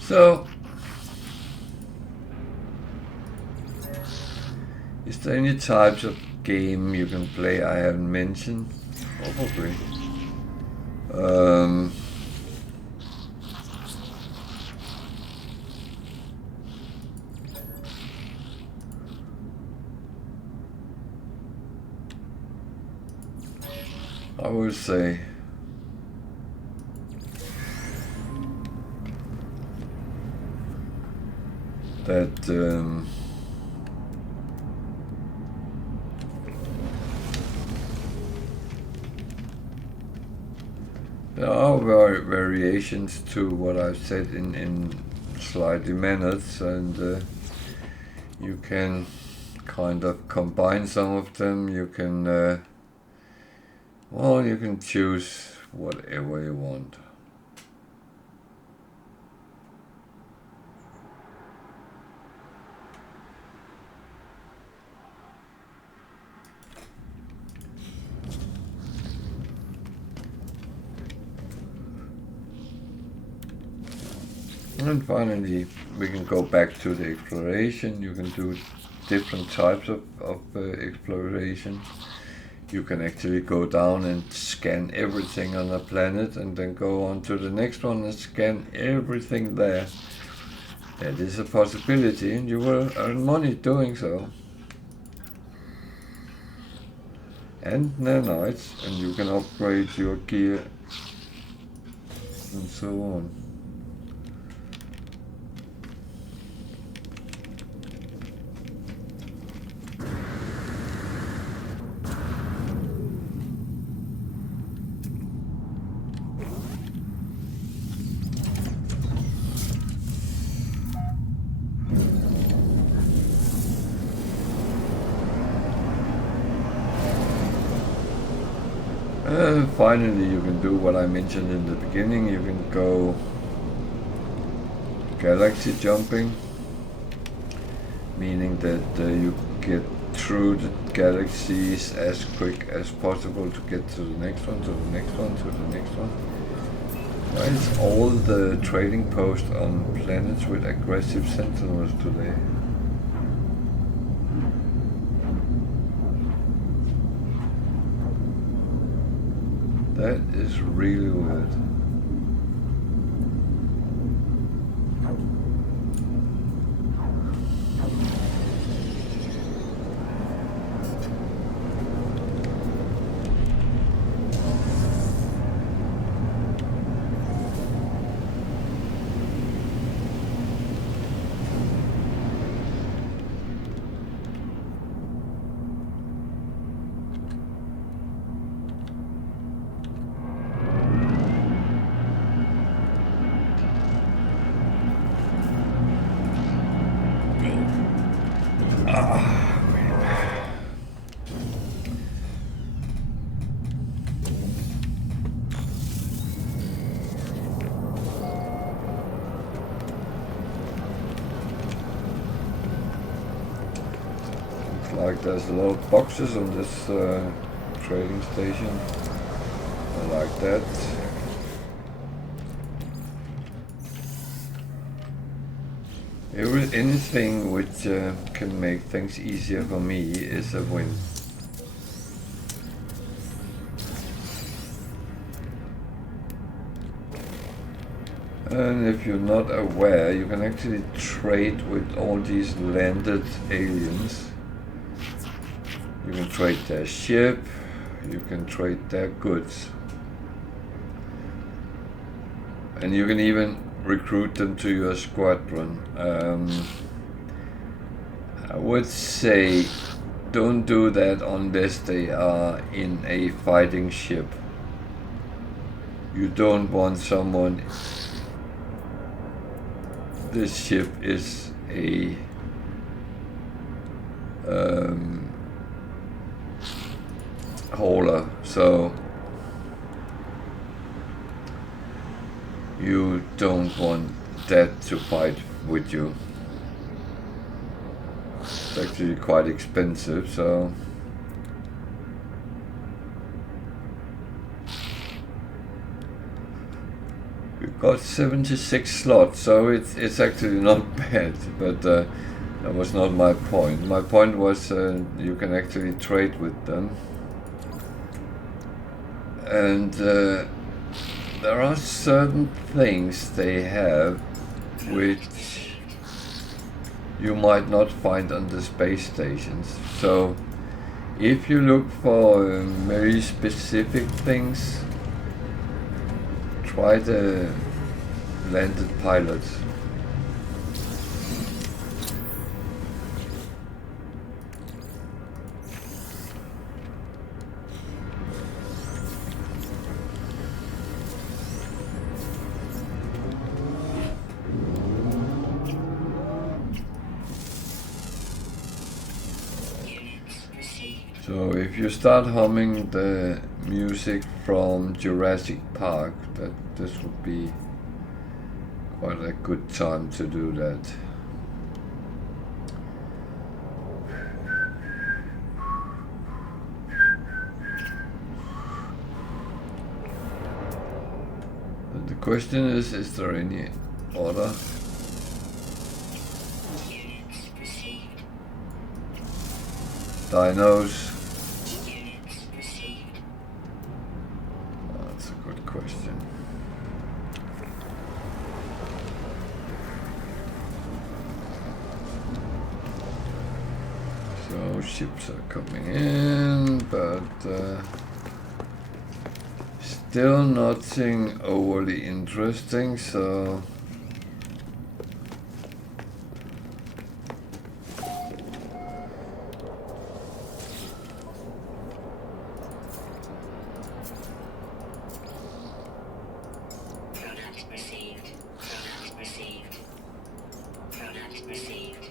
So, is there any types of game you can play I haven't mentioned? Probably. I would say that there are variations to what I've said in slightly minutes, and you can kind of combine some of them. You can well, you can choose whatever you want. And finally, we can go back to the exploration. You can do different types of exploration. you can actually go down and scan everything on a planet and then go on to the next one and scan everything there. That is a possibility, and you will earn money doing so. And nanites, and you can upgrade your gear and so on. Finally, you can do what I mentioned in the beginning. You can go galaxy jumping, meaning that you get through the galaxies as quick as possible to get to the next one, to the next one, to the next one. Why is all the trading posts on planets with aggressive sentinels today? That is really weird. Like there's a lot of boxes on this trading station. I like that. Anything which can make things easier for me is a win. And if you're not aware, you can actually trade with all these landed aliens. You can trade their ship, you can trade their goods. And you can even recruit them to your squadron. I would say don't do that unless they are in a fighting ship. You don't want someone... This ship is a... hauler, so you don't want that to fight with you. It's actually quite expensive, so we've got 76 slots, so it's actually not bad, but that was not my point. My point was you can actually trade with them. And there are certain things they have which you might not find on the space stations. So if you look for very specific things, try the landed pilots. So if you start humming the music from Jurassic Park, this would be quite a good time to do that. But the question is there any other? Dinos. question. So ships are coming in, but still nothing overly interesting, so Product received. Product received. Product received.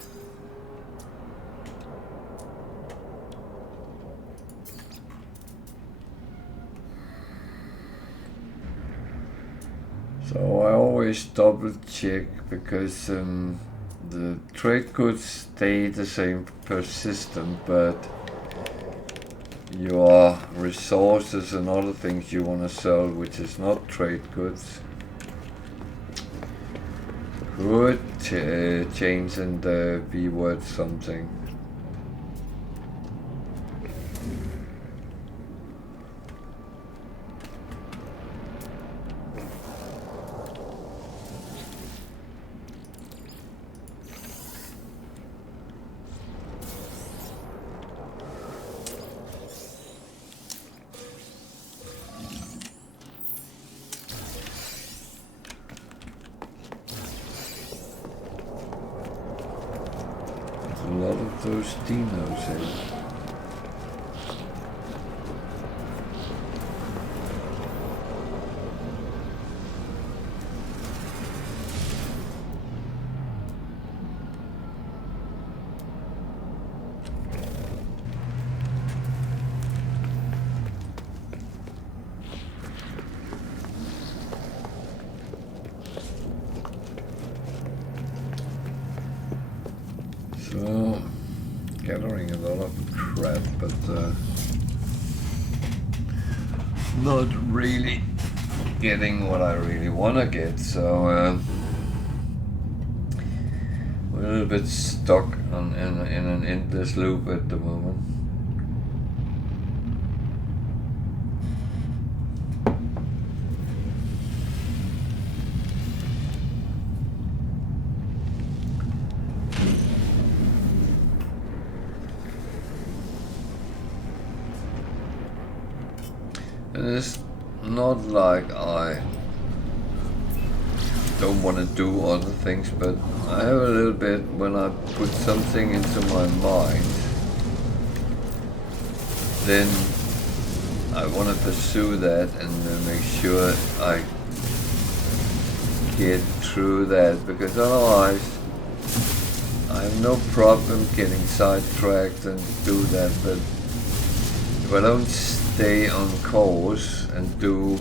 so I always double check because the trade goods stay the same per system, but your resources and other things you want to sell, which is not trade goods, could change and be worth something. A lot of those dinos here. So, gathering a lot of crap, but not really getting what I really want to get, so we're a little bit stuck in an endless loop at the moment. And it's not like I don't want to do other things, but I have a little bit, when I put something into my mind, then I want to pursue that and make sure I get through that, because otherwise I have no problem getting sidetracked and do that, but if I don't stay on course and do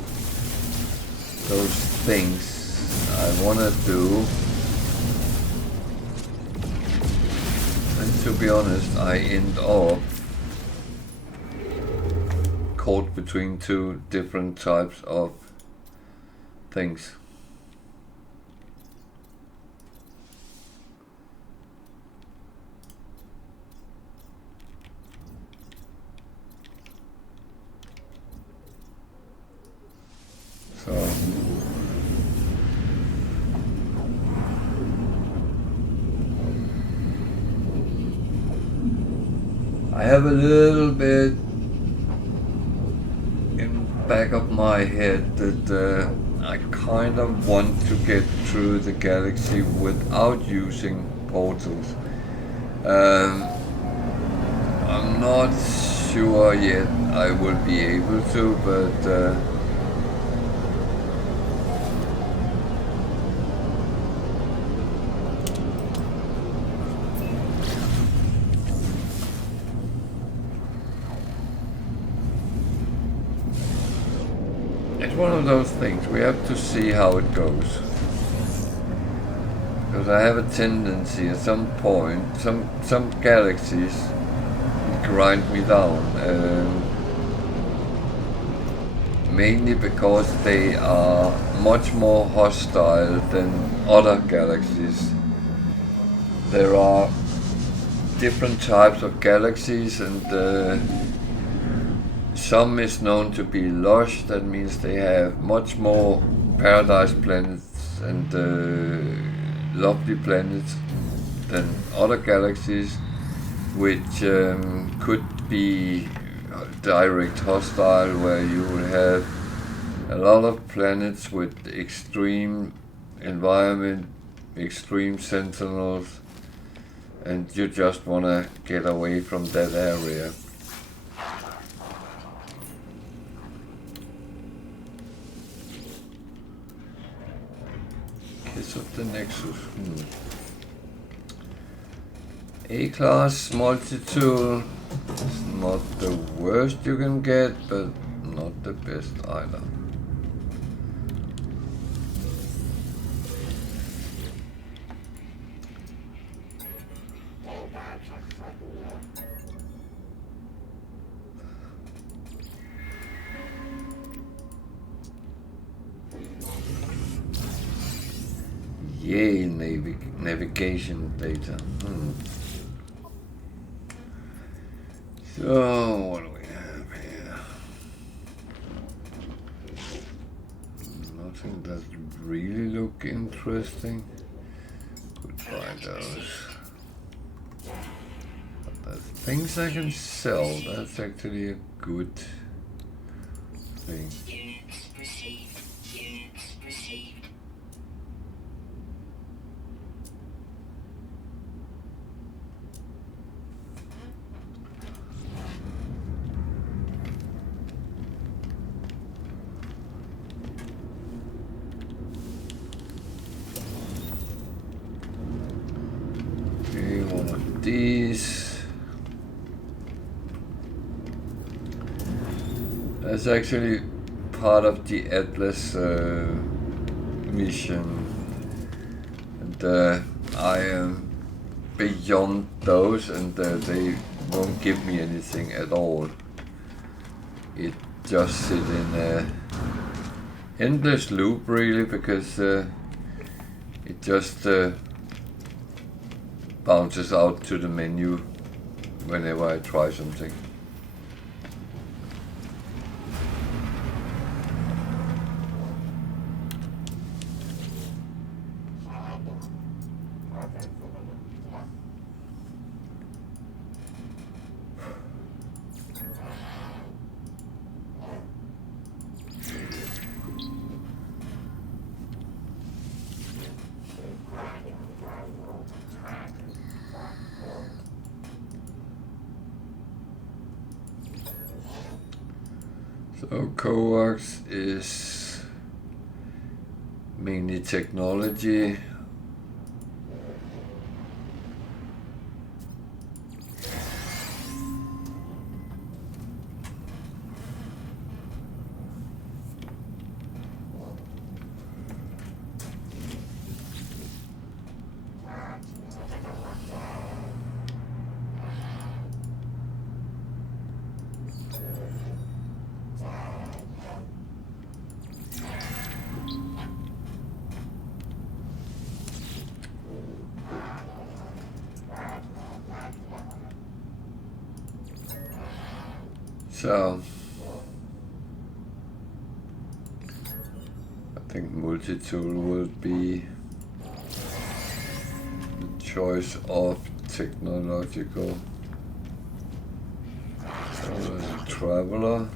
those things I want to do, and to be honest, I end up caught between two different types of things. So I have a little bit in back of my head that I kind of want to get through the galaxy without using portals. I'm not sure yet I will be able to, but it's one of those things, we have to see how it goes. Because I have a tendency at some point, some galaxies grind me down. Mainly because they are much more hostile than other galaxies. There are different types of galaxies, and some is known to be lush. That means they have much more paradise planets and lovely planets than other galaxies, which could be direct hostile, where you will have a lot of planets with extreme environment, extreme sentinels, and you just want to get away from that area. Kiss of the Nexus. A-class multi-tool is not the worst you can get, but not the best either. Yay, navigation data. So, what do we have here? Nothing that really look interesting. Could buy those. But there's things I can sell. That's actually a good thing. Units received. Units received. Okay, one of these. That's actually part of the Atlas mission, and I am beyond those, and they won't give me anything at all. It just sit in a endless loop, really, because it just bounces out to the menu whenever I try something. So coax is mainly technology. So I think multi-tool would be the choice of technological. So there's a traveler.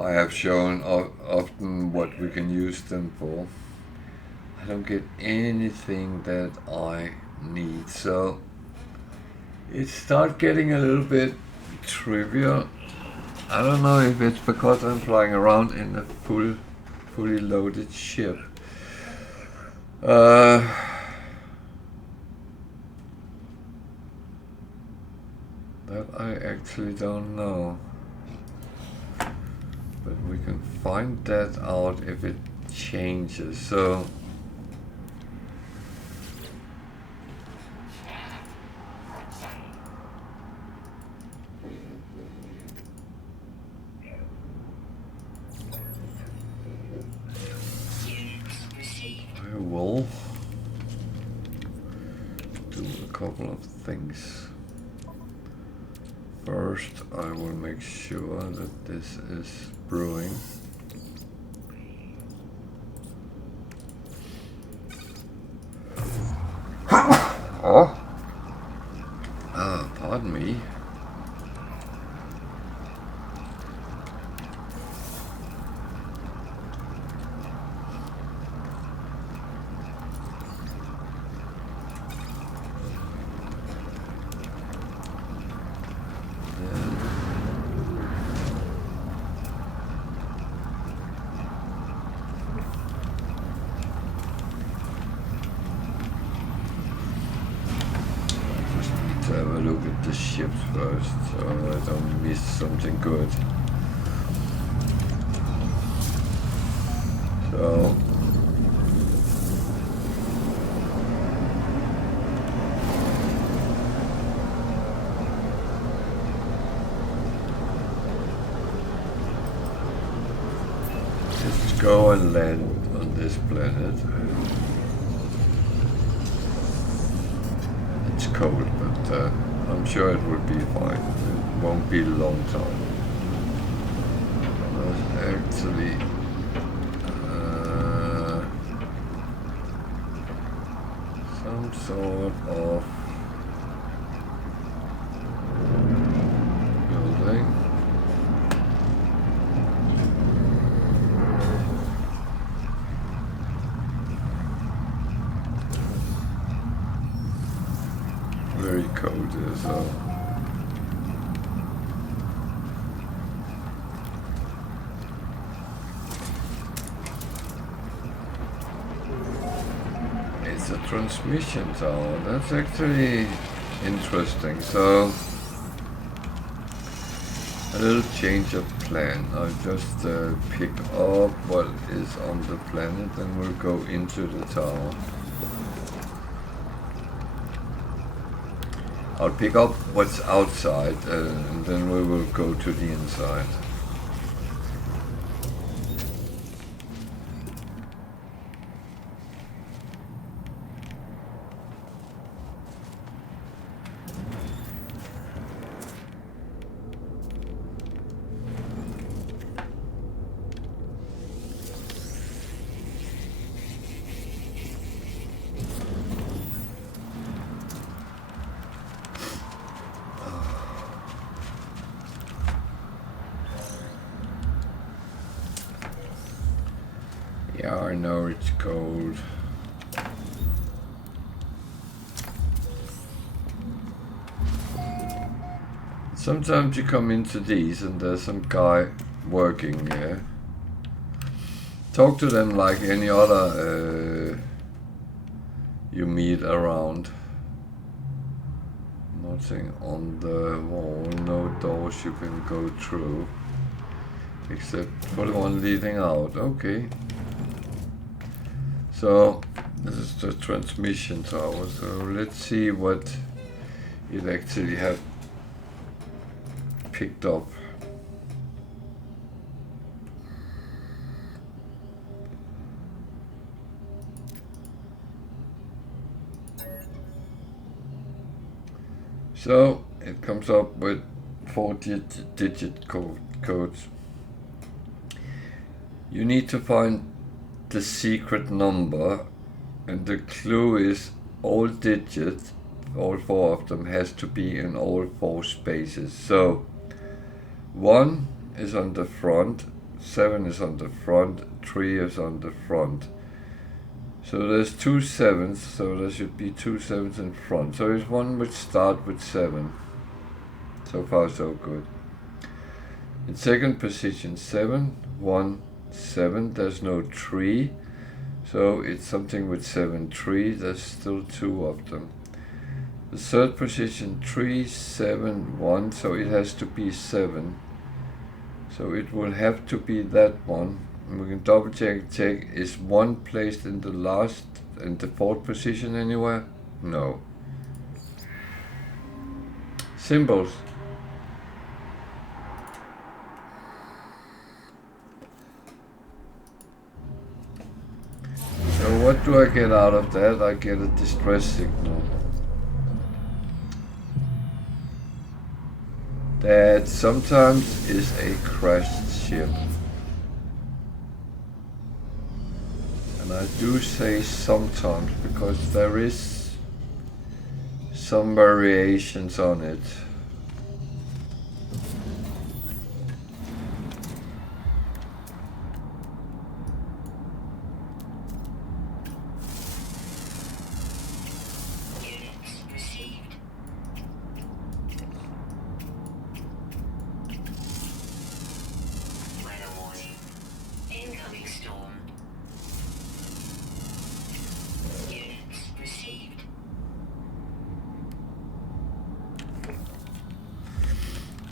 I have shown often what we can use them for. I don't get anything that I need, so it starts getting a little bit trivial. I don't know if it's because I'm flying around in a fully loaded ship. That I actually don't know. But we can find that out if it changes. So I will do a couple of things. First, I will make sure that this is brewing. Oh! Pardon me. To have a look at the ships first, so I don't miss something good. So let's go and land on this planet. It's cold, but I'm sure it will be fine. It won't be a long time. There's actually some sort of building. Very cold here, so it's a transmission tower. That's actually interesting. So a little change of plan. I'll just pick up what is on the planet and we'll go into the tower. I'll pick up what's outside and then we will go to the inside. Yeah, I know it's cold. Sometimes you come into these and there's some guy working here. Talk to them like any other you meet around. Nothing on the wall, no doors you can go through. Except for the one leading out, okay. So, this is the transmission tower, so let's see what it actually have picked up. So, it comes up with 4-digit codes. You need to find the secret number, and the clue is all digits, all 4 of them, has to be in all 4 spaces. So 1 is on the front, 7 is on the front, 3 is on the front. So there's 2 7s, so there should be 2 7s in front. So if one would start with 7. So far so good. In second position, 7, 1, 7, there's no 3, so it's something with 7, 3, there's still 2 of them. The third position, 3, 7, 1, so it has to be 7, so it will have to be that one. And we can double check, is 1 placed in the last, in the 4th position anywhere? No. Symbols. So what do I get out of that? I get a distress signal. that sometimes is a crashed ship. And I do say sometimes because there is some variations on it.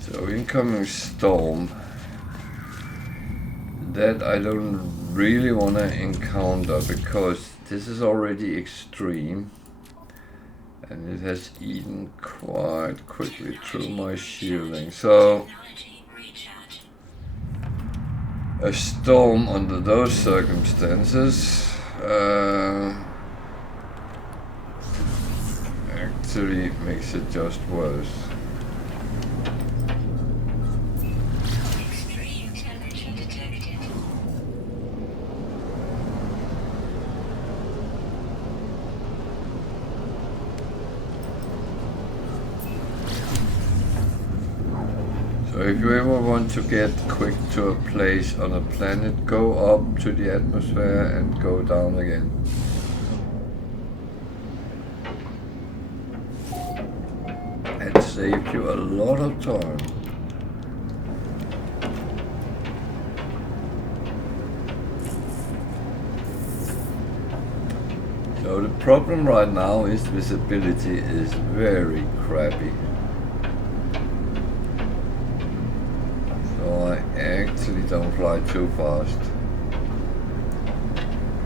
So incoming storm, that I don't really want to encounter because this is already extreme and it has eaten quite quickly through my shielding. So a storm under those circumstances actually makes it just worse. So if you ever want to get quick to a place on a planet, go up to the atmosphere and go down again. That saves you a lot of time. So the problem right now is visibility is very crappy. So I actually don't fly too fast.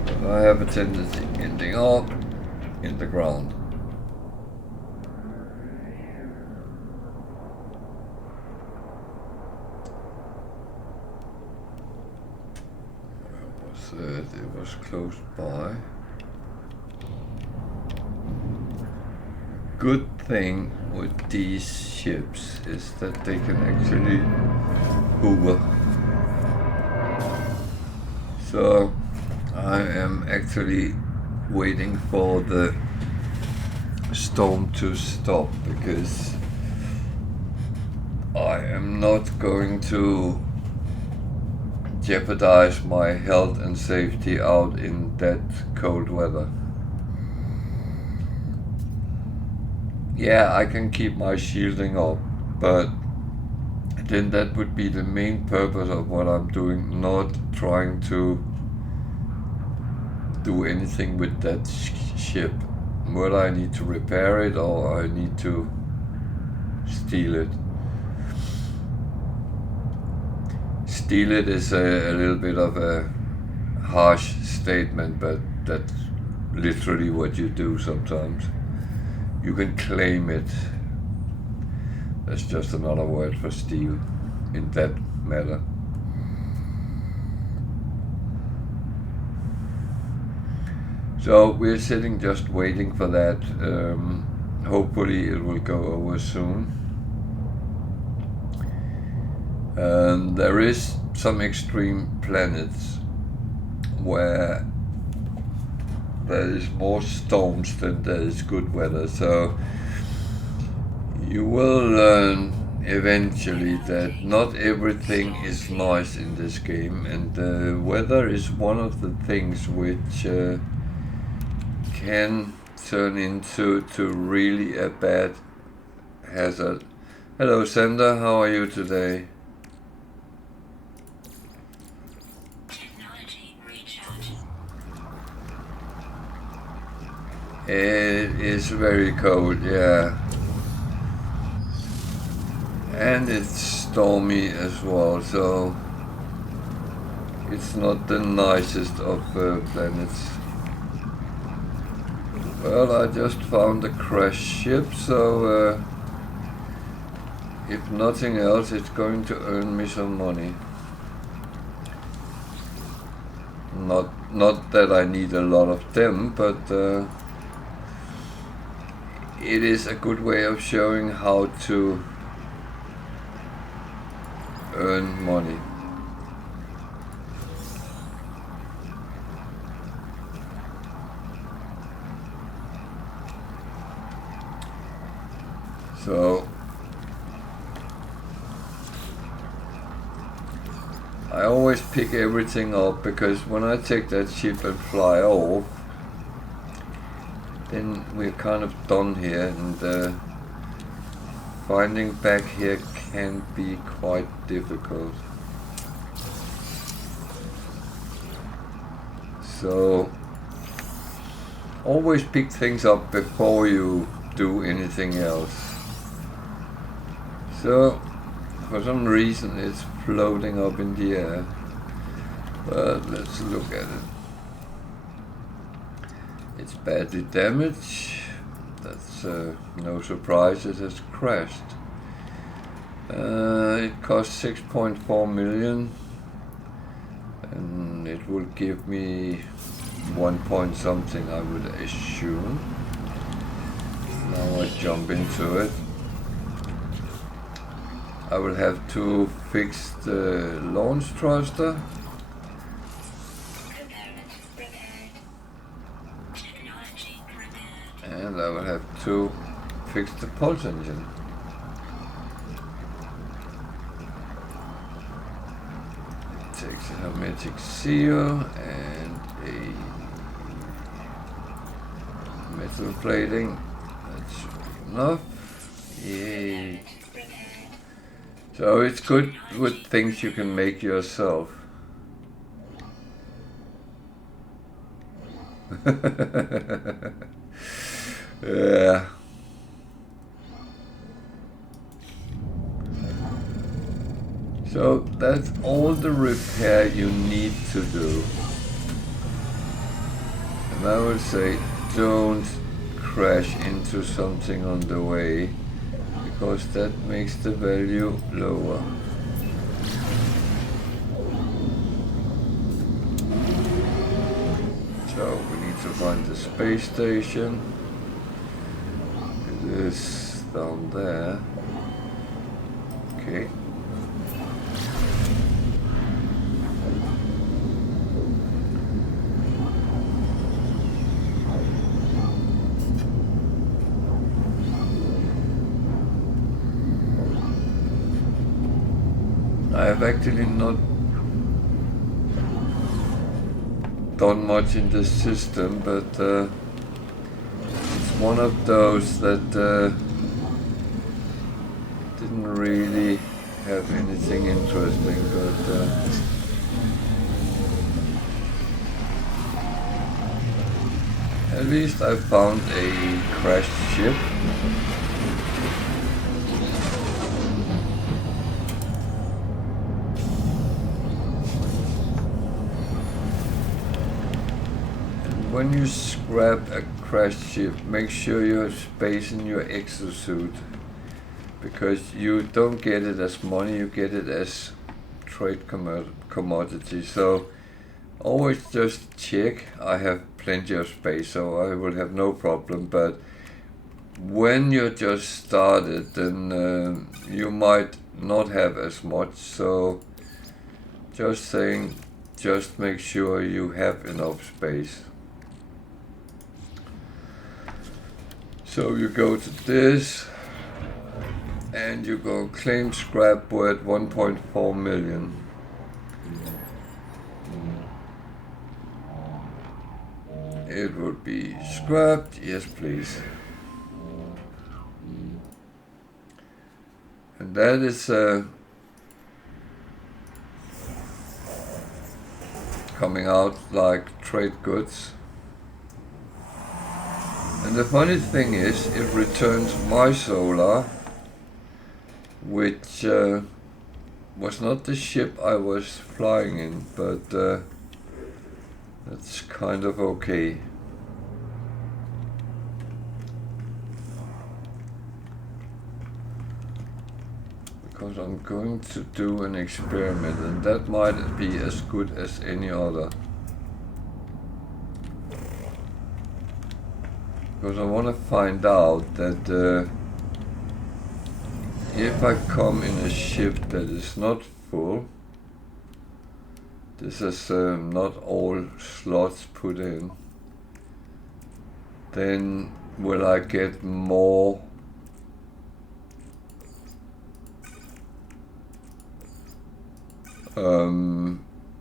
But I have a tendency ending up in the ground. Where was it? It was close by. Good thing with these ships is that they can actually hover. So I am actually waiting for the storm to stop because I am not going to jeopardize my health and safety out in that cold weather. Yeah, I can keep my shielding up, but then that would be the main purpose of what I'm doing, not trying to do anything with that ship. Whether I need to repair it or I need to steal it. Steal it is a little bit of a harsh statement, but that's literally what you do sometimes. You can claim it. That's just another word for steal in that matter. So we're sitting just waiting for that. Hopefully it will go over soon. There is some extreme planets where there is more storms than there is good weather, so you will learn eventually that not everything is nice in this game, and the weather is one of the things which can turn into really a bad hazard. Hello Sander, how are you today? It is very cold, yeah. And it's stormy as well, so it's not the nicest of planets. Well, I just found a crashed ship, so if nothing else, it's going to earn me some money. Not that I need a lot of them, but it is a good way of showing how to earn money. So I always pick everything up, because when I take that ship and fly off, then we're kind of done here, and finding back here can be quite difficult. So always pick things up before you do anything else. So for some reason it's floating up in the air, but let's look at it. It's badly damaged. That's no surprise, it has crashed. It cost 6.4 million, and it will give me 1 point something, I would assume. Now I jump into it. I will have to fix the launch thruster. And I will have to fix the pulse engine. It takes a hermetic seal and a metal plating. That's enough. Yay. So it's good with things you can make yourself. Yeah. So that's all the repair you need to do. And I would say don't crash into something on the way, because that makes the value lower. So we need to find the space station. It is down there. Okay. I have actually not done much in this system, but it's one of those that didn't really have anything interesting, but at least I found a crashed ship. When you scrap a crashed ship, make sure you have space in your exosuit, because you don't get it as money, you get it as trade commodity. So always just check. I have plenty of space, so I will have no problem, but when you're just started, then you might not have as much. So just saying, just make sure you have enough space. So you go to this, and you go claim scrap worth 1.4 million. It would be scrapped, yes please. And that is coming out like trade goods. And the funny thing is, it returns my solar, which was not the ship I was flying in, but that's kind of okay. Because I'm going to do an experiment, and that might be as good as any other. Because I want to find out that if I come in a ship that is not full, this is not all slots put in, then will I get more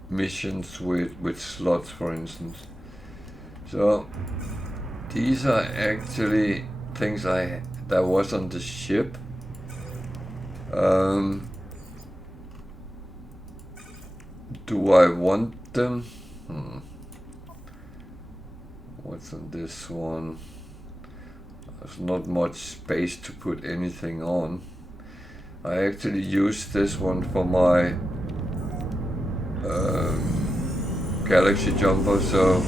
missions with slots, for instance? So these are actually things that was on the ship. Do I want them? What's on this one? There's not much space to put anything on. I actually use this one for my galaxy jumper, so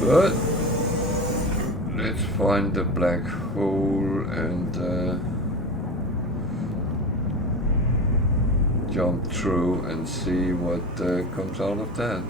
but let's find the black hole and jump through and see what comes out of that.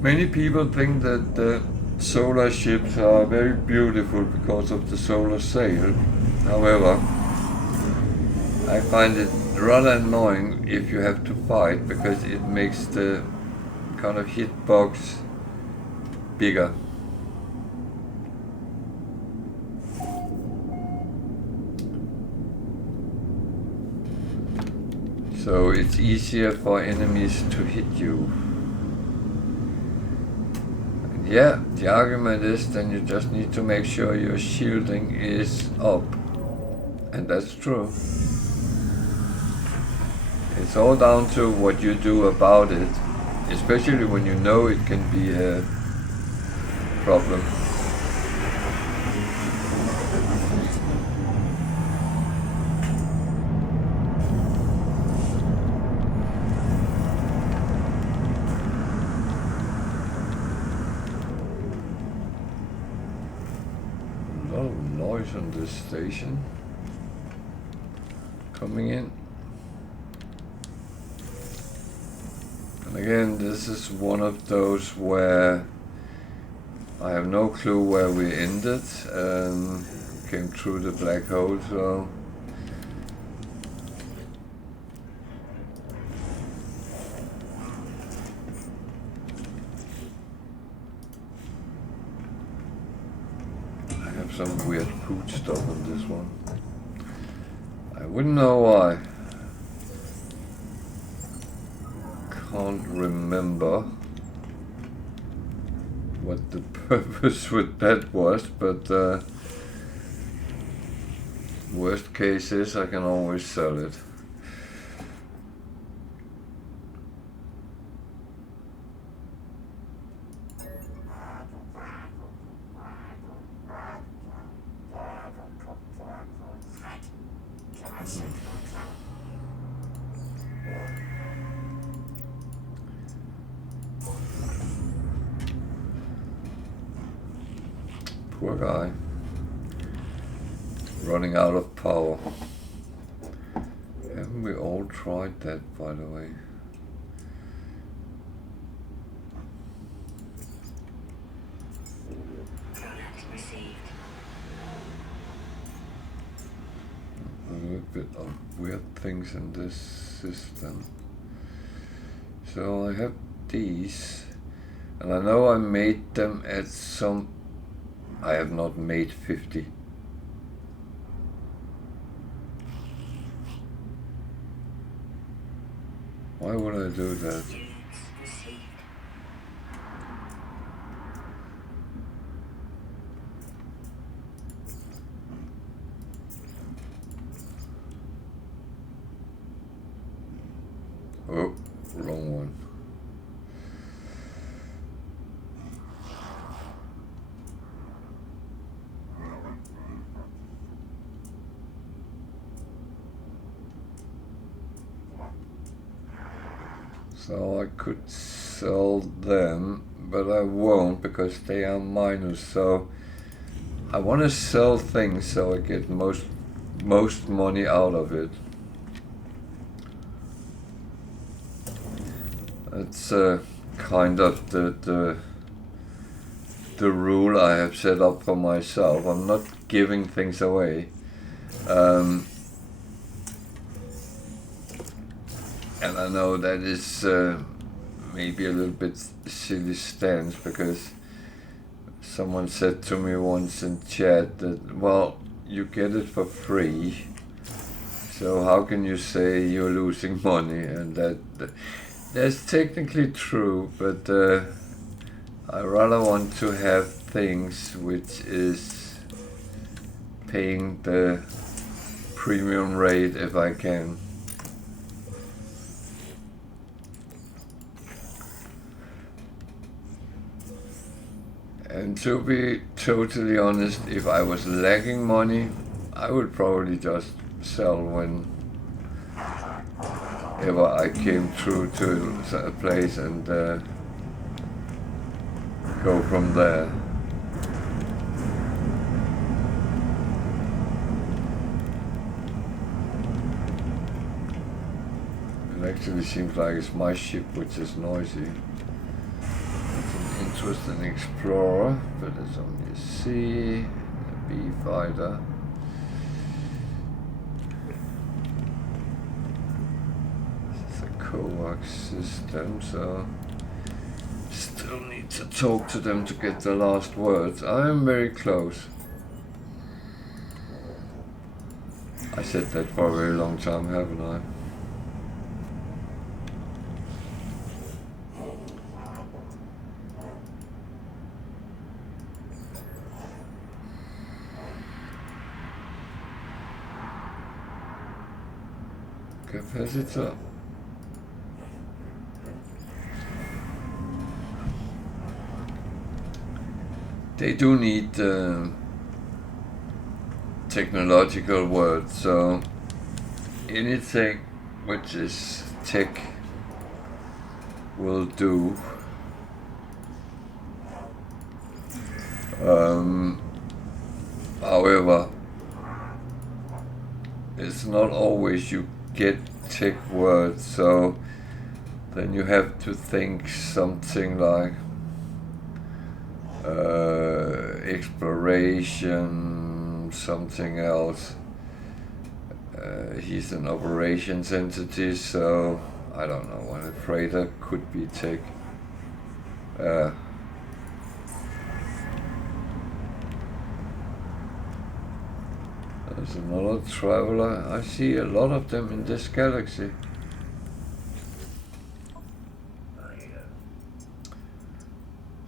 Many people think that the solar ships are very beautiful because of the solar sail. However, I find it rather annoying if you have to fight, because it makes the kind of hitbox bigger. So it's easier for enemies to hit you. Yeah, the argument is then you just need to make sure your shielding is up. And that's true. It's all down to what you do about it, especially when you know it can be a problem. On this station coming in, and again this is one of those where I have no clue where we ended. Came through the black hole, so some weird pooch stuff on this one. I wouldn't know why. Can't remember what the purpose with that was, but worst case is I can always sell it. Poor guy. Running out of power. Haven't we all tried that, by the way? A little bit of weird things in this system. So I have these, and I know I made them at some. I have not made 50. Why would I do that? Oh, wrong So I could sell them, but I won't because they are minus. So I want to sell things so I get most money out of it. That's kind of the rule I have set up for myself. I'm not giving things away. And I know that is maybe a little bit silly stance, because someone said to me once in chat that, well, you get it for free, so how can you say you're losing money? And that's technically true, but I rather want to have things which is paying the premium rate if I can. And to be totally honest, if I was lacking money, I would probably just sell whenever I came through to a place and go from there. It actually seems like it's my ship which is noisy. Interesting explorer, but it's only a C, a B fighter. This is a coax system, so still need to talk to them to get the last words. I am very close. I said that for a very long time, haven't I? Capacitor. They do need technological words, so anything which is tech will do. However, it's not always you get tech words, so then you have to think something like exploration, something else. He's an operations entity, so I don't know, and a freighter could be tech. There's another traveler. I see a lot of them in this galaxy.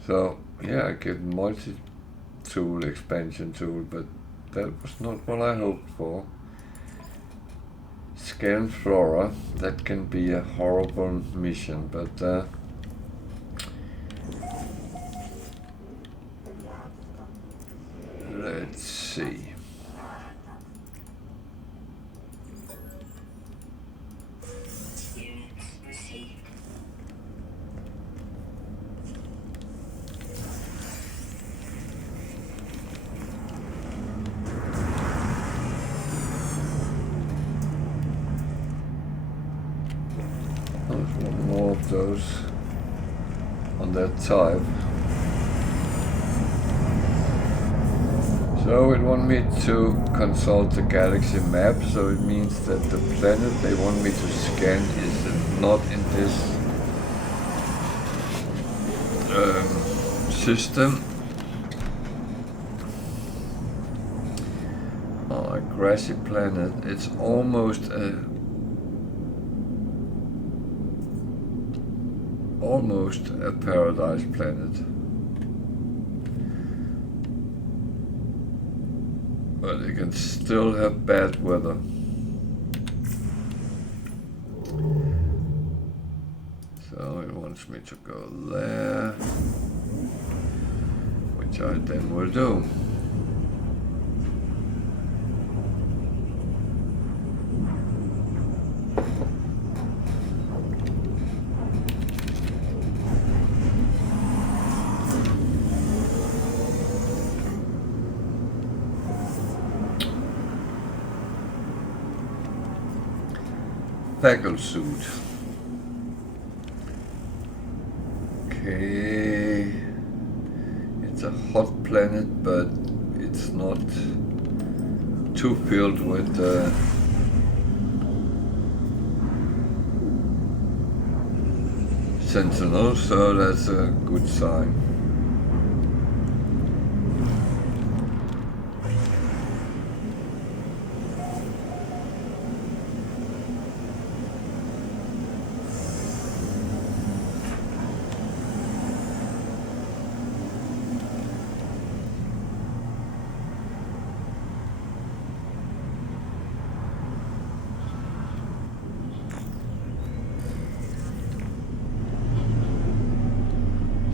So yeah, I get multi-tool expansion tool, but that was not what I hoped for. Scan flora, that can be a horrible mission, but let's see. More of those on that type. So it wants me to consult the galaxy map, so it means that the planet they want me to scan is not in this system. Oh, a grassy planet. It's almost a paradise planet, but it can still have bad weather. So it wants me to go there, which I then will do. Bagel suit. Okay, it's a hot planet, but it's not too filled with sentinels, so that's a good sign.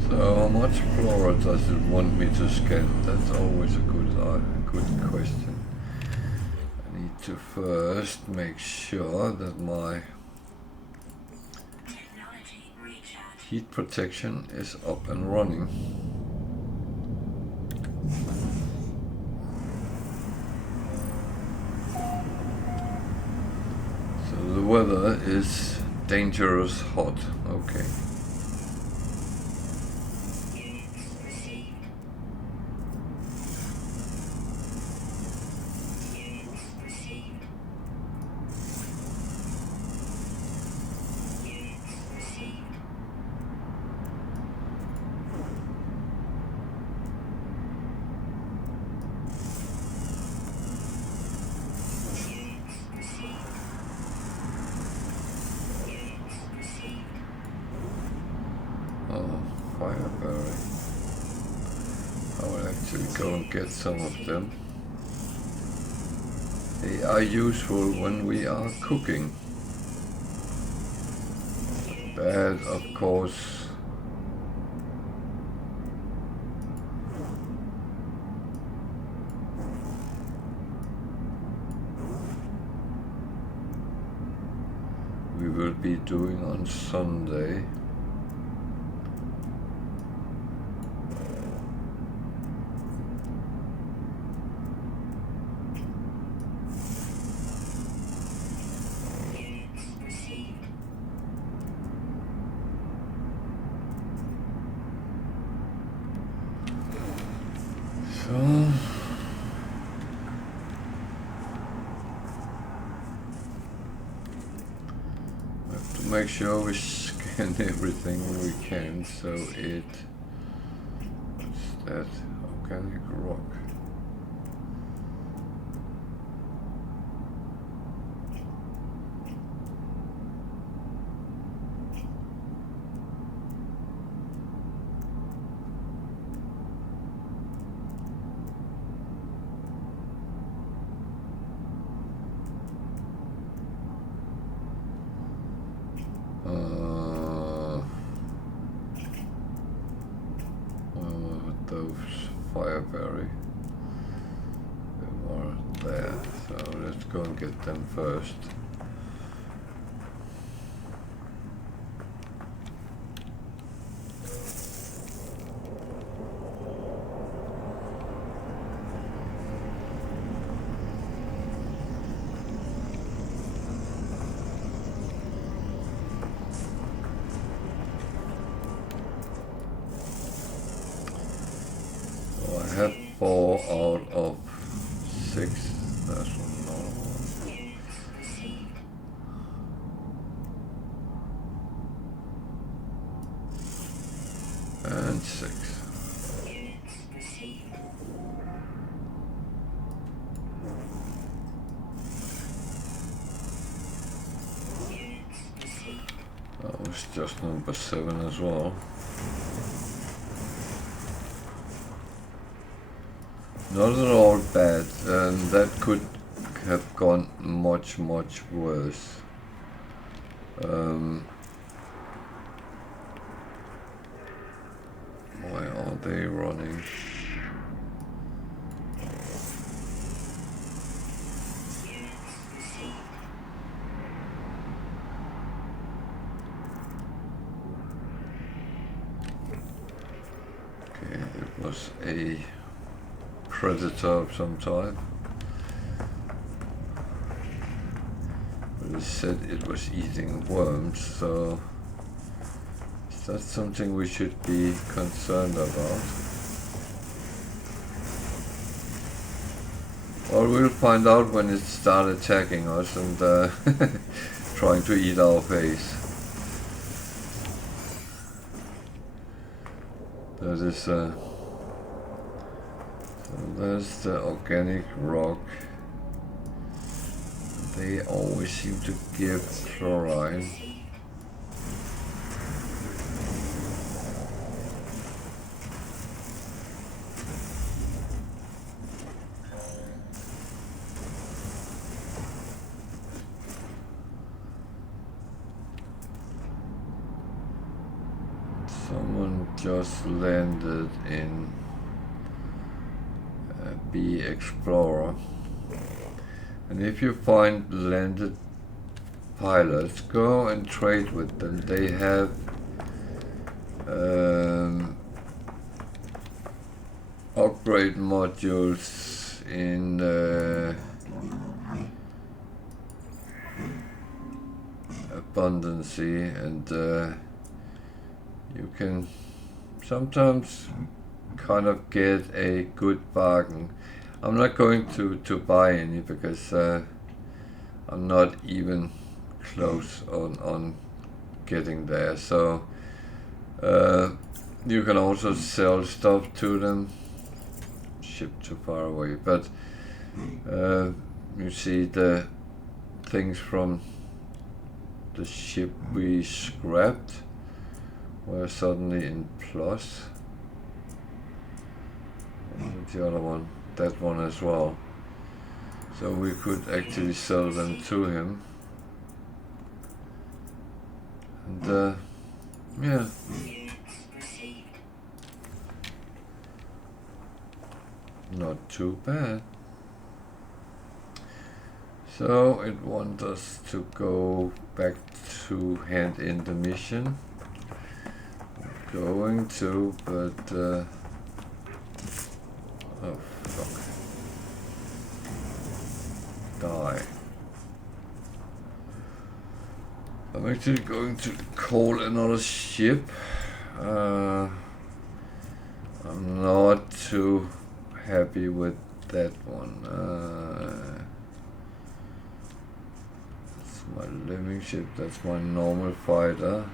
How much flora does it want me to scan? That's always a good question. I need to first make sure that my heat protection is up and running. So the weather is dangerous hot. Okay. Get some of them. They are useful when we are cooking. Bad, of course. We will be doing on Sunday. Make sure we scan everything we can, so what's that? Organic rock. Those fireberry, they are there, so let's go and get them first. I have 4 out of 6. That's another one. And 6. That was just number 7 as well. Not at all bad, and that could have gone much worse. Why are they running? Okay, it was a predator of some type. we said it was eating worms, so is that something we should be concerned about? Well, we'll find out when it starts attacking us and trying to eat our face. That is, so there's the organic rock. They always seem to give chloride. Someone just landed in B Explorer. And if you find landed pilots, go and trade with them. They have upgrade modules in abundancy, and you can sometimes kind of get a good bargain. I'm not going to buy any because I'm not even close on getting there. So you can also sell stuff to them. Ship too far away, but you see the things from the ship we scrapped were suddenly in plus. And the other one, that one as well. So we could actually sell them to him. And yeah. Not too bad. So it wants us to go back to hand in the mission. Going to, but oh fuck. Die. I'm actually going to call another ship. I'm not too happy with that one. That's my living ship, that's my normal fighter.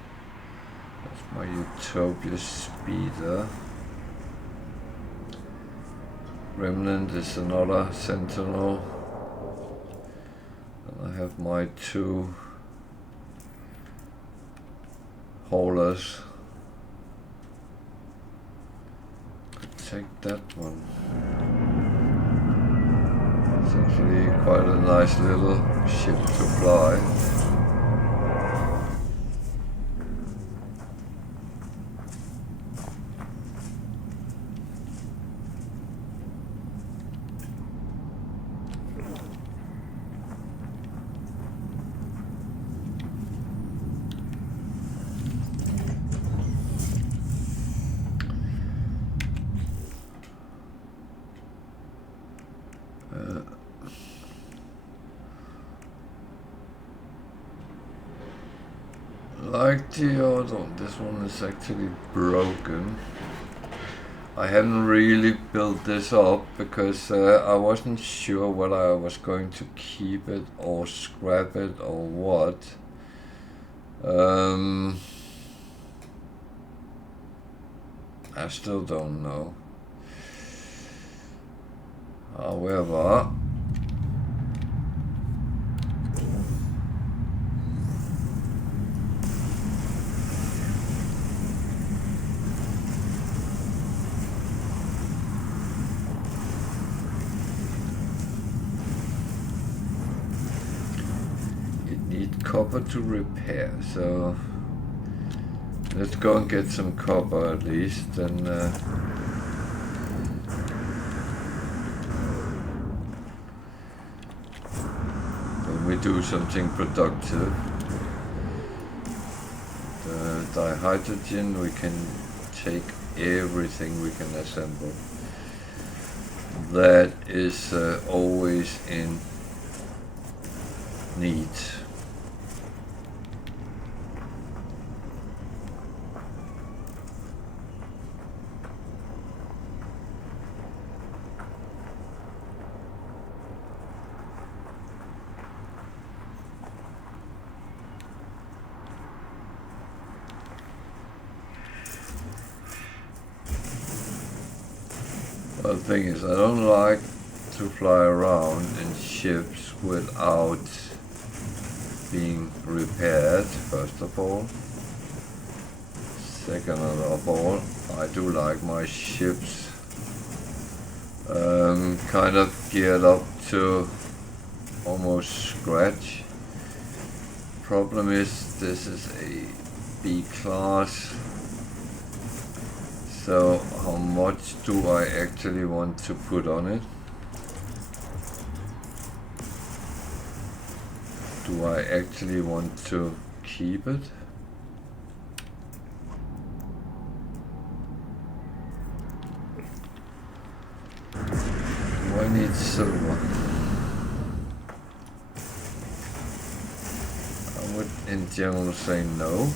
That's my Utopia speeder. Remnant is another Sentinel. And I have my two haulers. Could take that one. It's actually quite a nice little ship to fly. Like the other one, this one is actually broken. I hadn't really built this up because I wasn't sure whether I was going to keep it or scrap it or what. I still don't know. However, copper to repair, so let's go and get some copper at least, and when we do something productive. The dihydrogen, we can take everything we can assemble. That is always in need. But the thing is, I don't like to fly around in ships without being repaired, first of all. Second of all, I do like my ships kind of geared up to almost scratch. Problem is, this is a B class, so how much do I actually want to put on it? Do I actually want to keep it? Do I need silver? I would in general say no.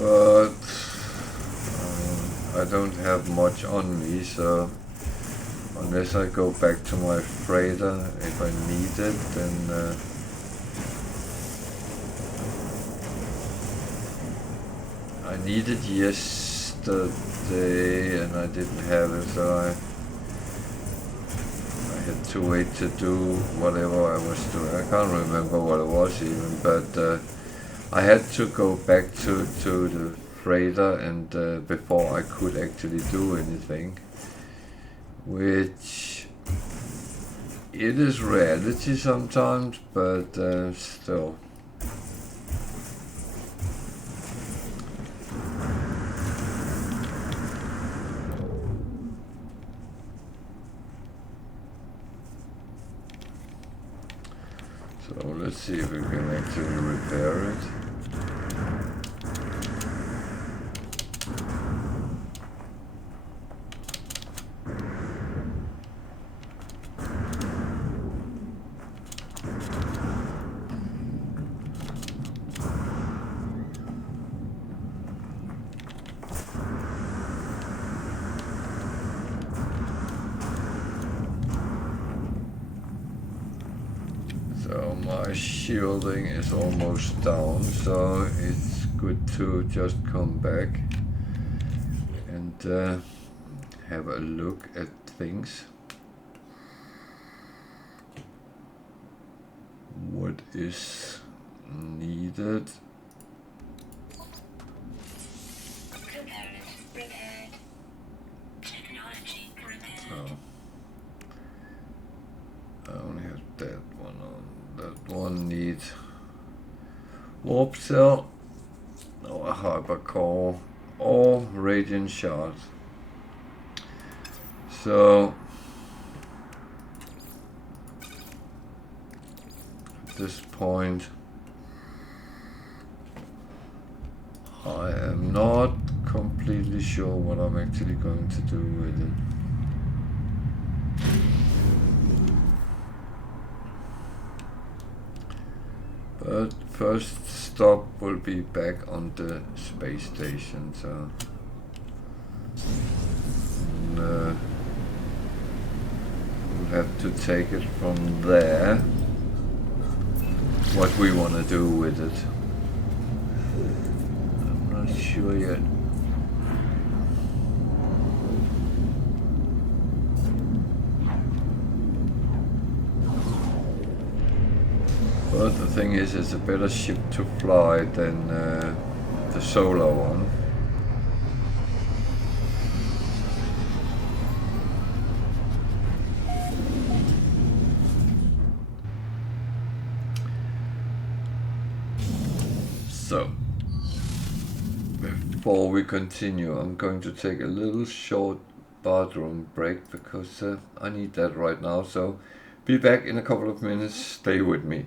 But I don't have much on me, so unless I go back to my freighter if I need it, then I needed yesterday and I didn't have it, so I had to wait to do whatever I was doing. I can't remember what it was even, but I had to go back to the freighter and before I could actually do anything, which it is reality sometimes, but still. So let's see if we can actually repair it. So my shielding is almost down, so it's good to just come back and have a look at things. What is needed? Repaired. Technology repaired. Oh, I only have that one on. That one needs warp cell, or a hypercore, or radiant shard. So at this point, I am not completely sure what I'm actually going to do with it. But first stop will be back on the space station, so we'll have to take it from there, what we want to do with it. I'm not sure yet. But the thing is, it's a better ship to fly than the solar one. So, before we continue, I'm going to take a little short bathroom break because I need that right now. So, be back in a couple of minutes. Stay with me.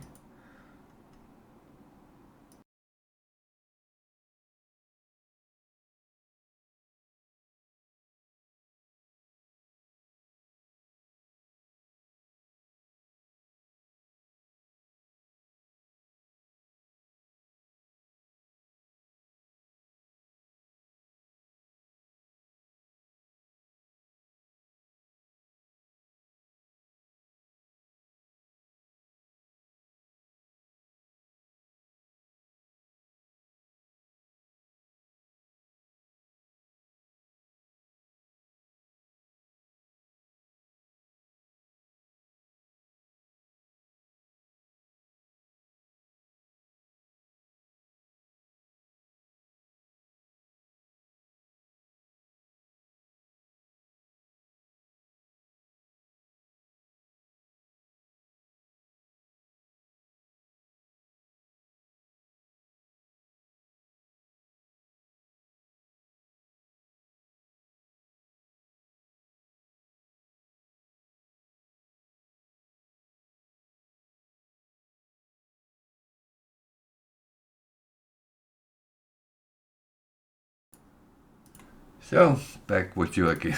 So, back with you again.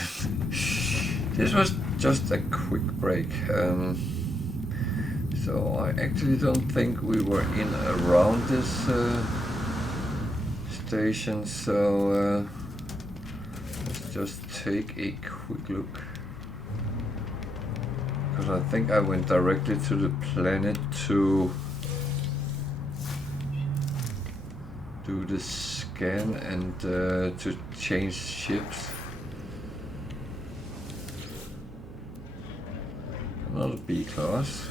This was just a quick break. So I actually don't think we were in around this station, so let's just take a quick look. Because I think I went directly to the planet to do the scan and to change ships. Another B class.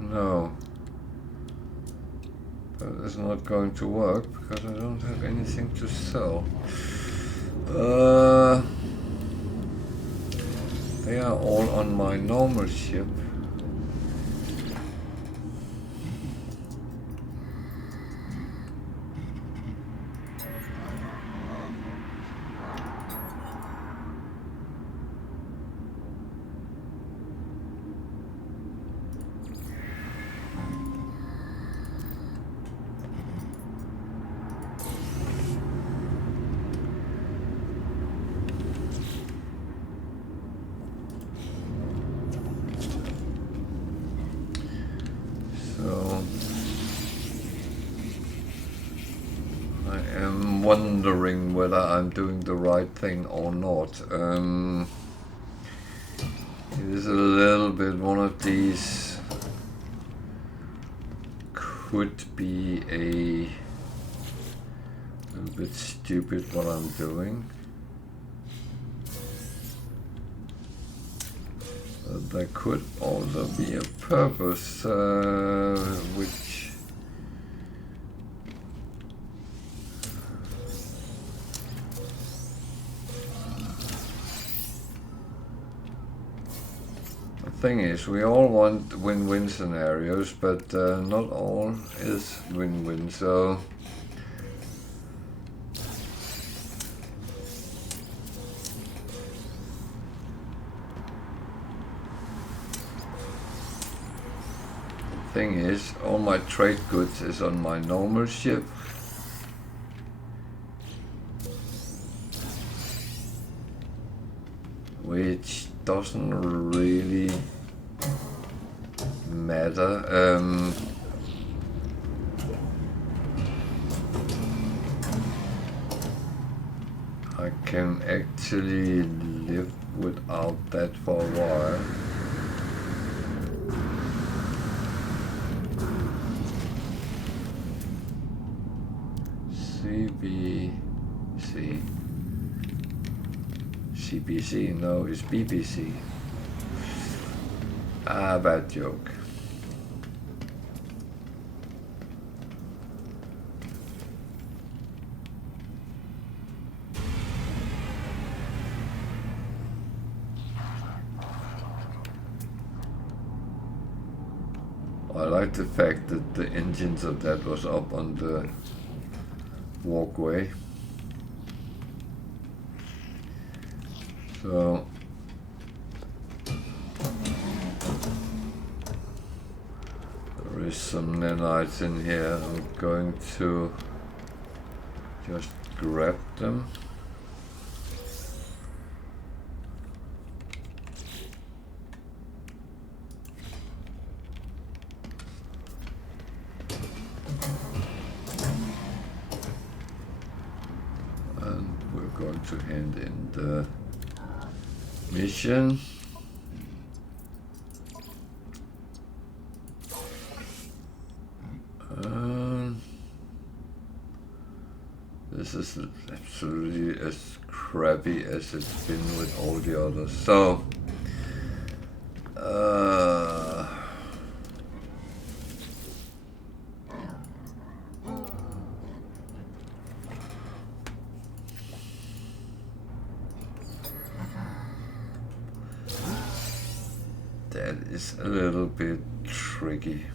No. That is not going to work because I don't have anything to sell. They are all on my normal ship. Wondering whether I'm doing the right thing or not. It is a little bit one of these. Could be a little bit stupid what I'm doing. But there could also be a purpose, which thing is, we all want win-win scenarios, but not all is win-win, so thing is, all my trade goods is on my normal ship. Which doesn't really matter. I can actually live without that for a while. CBC, no, it's BBC. Ah, bad joke. I like the fact that the engines of that was up on the walkway. So there is some nanites in here. I'm going to just grab them. And we're going to hand in the mission. This is absolutely as crappy as it's been with all the others. So, that is a little bit tricky.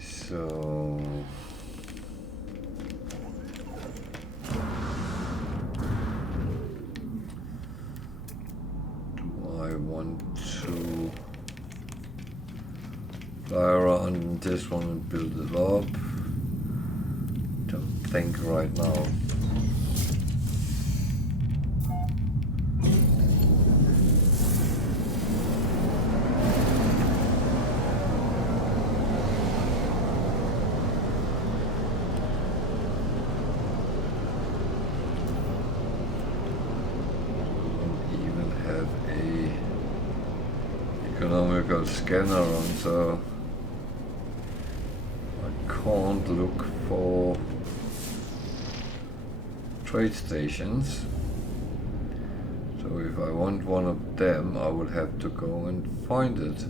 So So do I want to fly around this one and build it up? Don't think right now. Economical scanner on, so I can't look for trade stations. So if I want one of them, I will have to go and find it.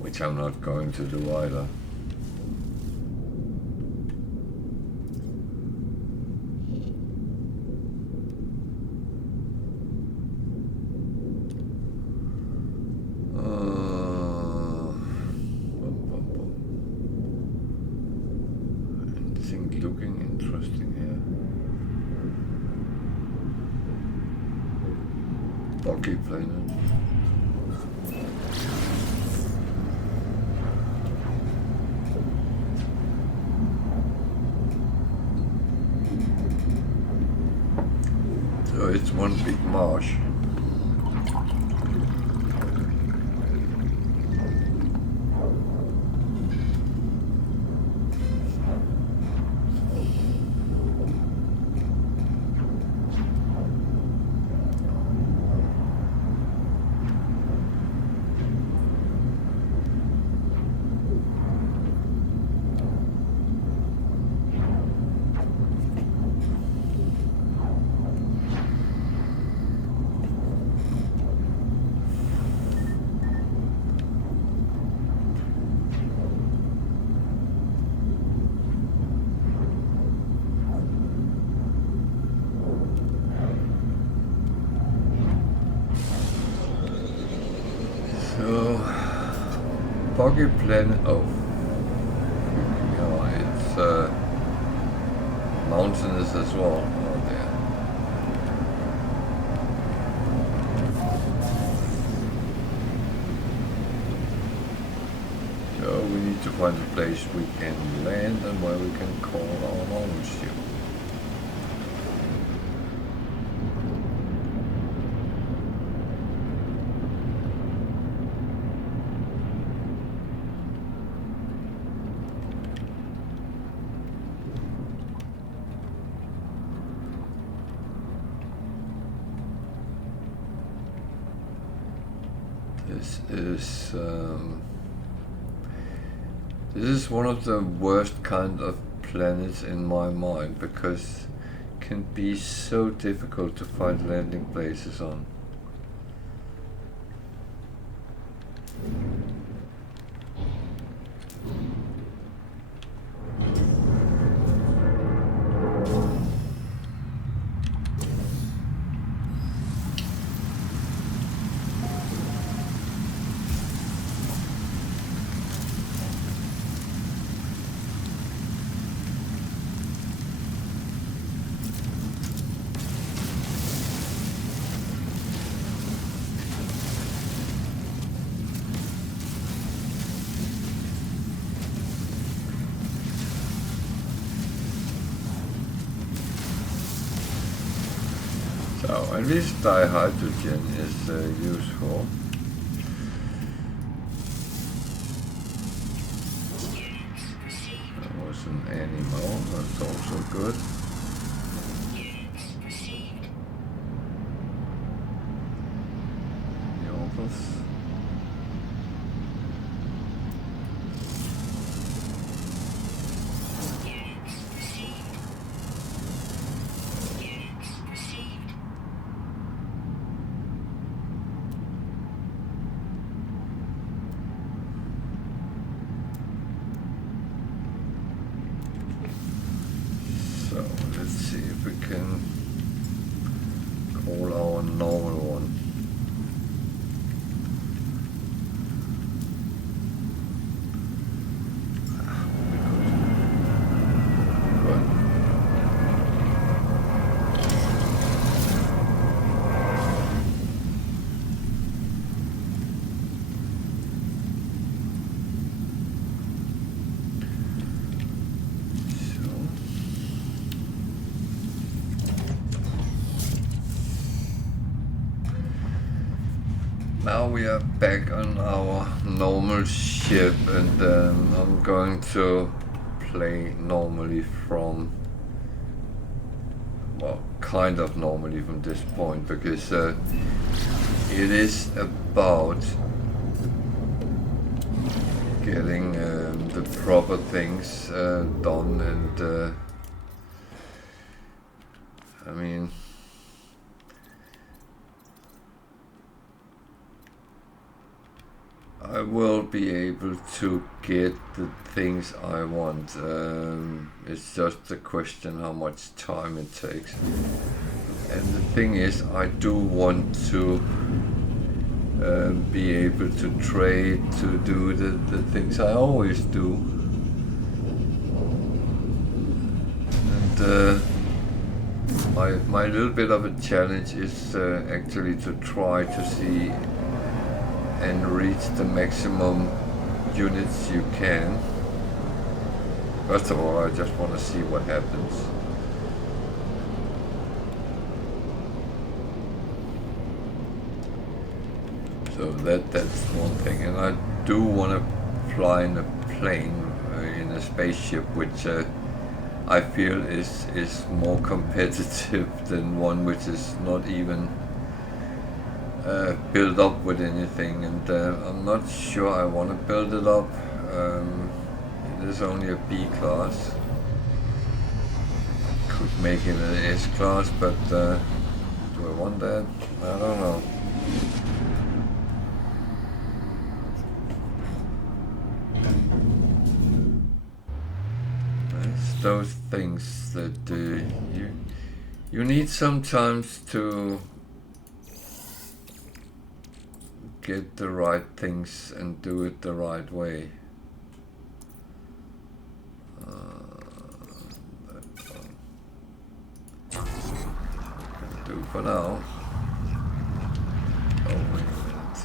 Which I'm not going to do either. So it's one big marsh. Pocket planet. Oh, yeah, it's mountainous as well. Oh, there. So we need to find a place we can land and where we can call our normal ship. This is one of the worst kind of planets in my mind because it can be so difficult to find landing places on. So at least dihydrogen is useful. There was an animal, that's also good. So now we are back on our normal ship, and I'm going to play normally from, well, kind of normally from this point, because it is about getting the proper things done, and I mean, I will be able to get the things I want. It's just a question how much time it takes. And the thing is, I do want to be able to trade, to do the things I always do. And my little bit of a challenge is actually to try to see and reach the maximum units you can. First of all, I just want to see what happens. So that's one thing, and I do want to fly in a plane, in a spaceship, which I feel is more competitive than one which is not even build up with anything, and I'm not sure I want to build it up. It is only a B class. Could make it an S class, but do I want that? I don't know. It's those things that you need sometimes to get the right things and do it the right way. That's all I can do for now. Oh, wait a minute.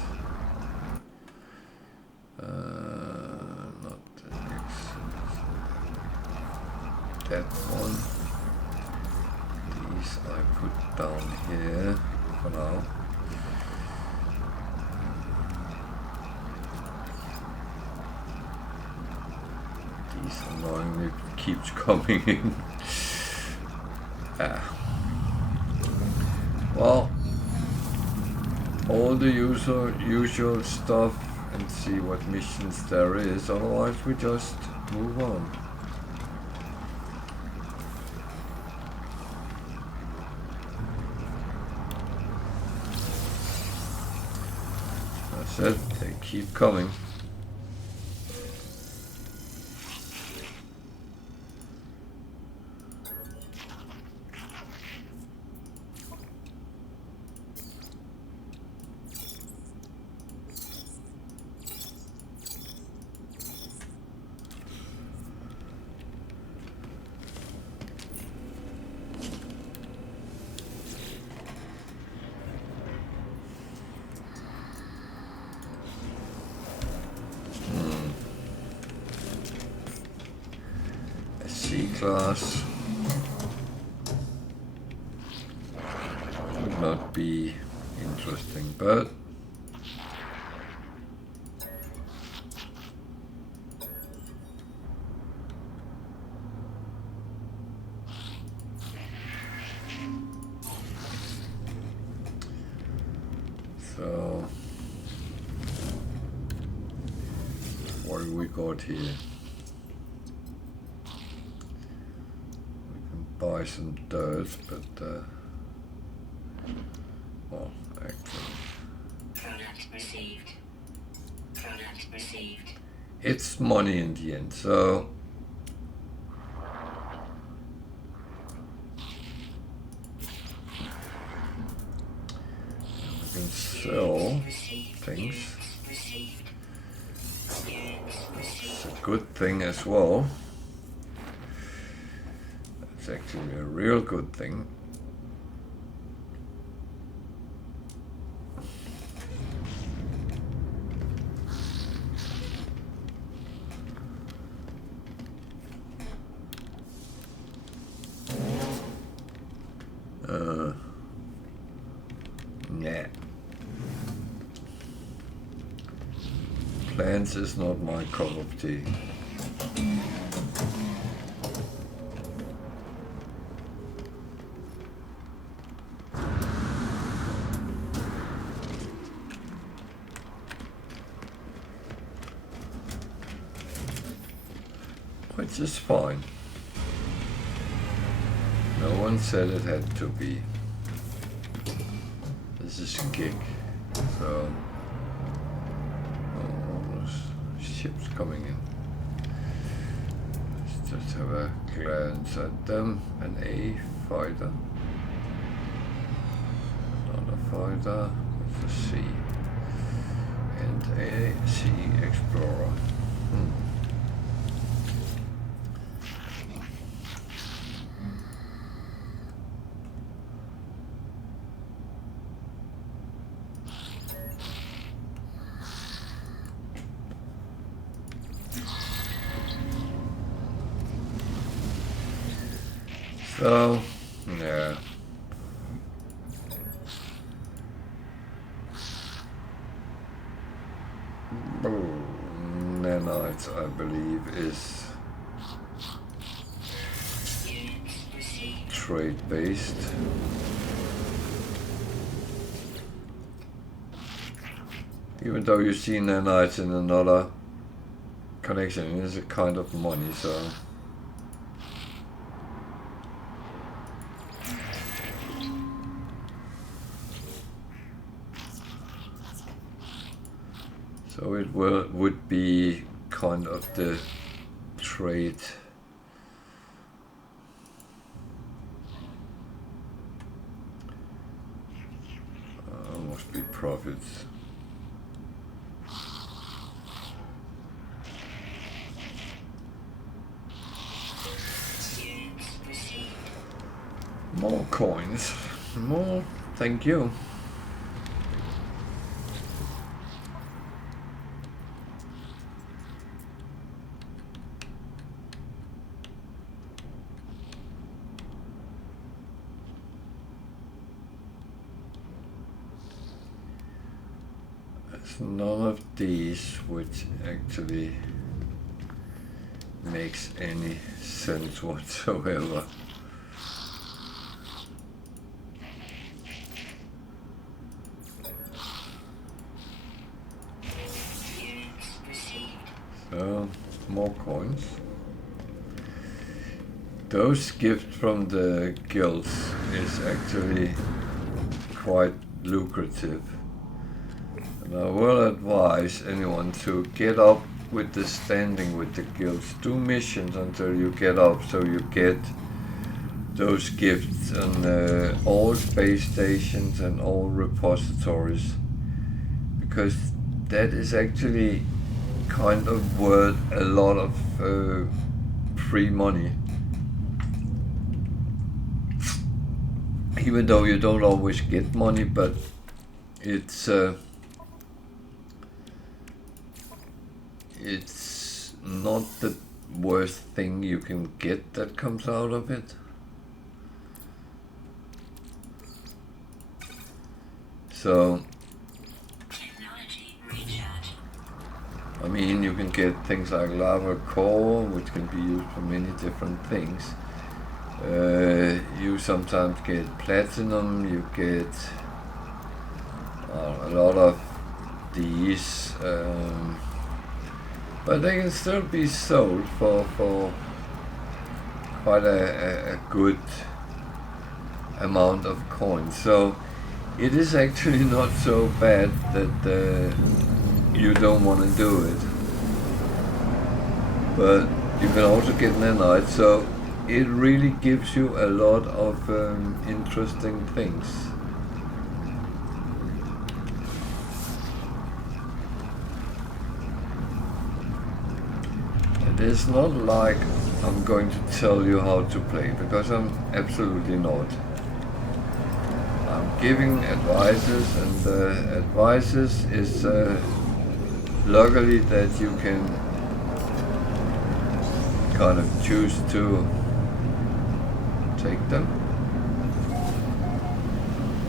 Not the X. That one. These I put down here for now. Annoyingly keeps coming in. Well, all the usual stuff, and see what missions there is, otherwise we just move on. I said they keep coming. Class would not be interesting, but so what do we got here? Buy some dirt, but well, actually, Product received. Product received. It's money in the end, so we can sell things. It's a good thing as well. It's actually a real good thing. Nah. Plants is not my cup of tea. Which is fine. No one said it had to be. This is a gig, so those ships coming in. Let's just have a glance at them. An A fighter, another fighter, with a C, and a C explorer. So, yeah. Nanites, I believe, is trade-based. Even though you see nanites in another connection, it is a kind of money, so... So it would be kind of the trade. Must be profits. More coins. More, thank you. None of these which actually makes any sense whatsoever. So, more coins. Those gifts from the guilds is actually quite lucrative. And I will advise anyone to get up with the standing with the guilds. Do missions until you get up, so you get those gifts on all space stations and all repositories. Because that is actually kind of worth a lot of free money. Even though you don't always get money, but it's not the worst thing you can get that comes out of it. So, I mean, you can get things like lava core, which can be used for many different things. You sometimes get platinum, you get a lot of these, but they can still be sold for quite a good amount of coins. So it is actually not so bad that you don't want to do it. But you can also get nanites, so it really gives you a lot of interesting things. It's not like I'm going to tell you how to play, because I'm absolutely not. I'm giving advices, and the advices is luckily that you can kind of choose to take them,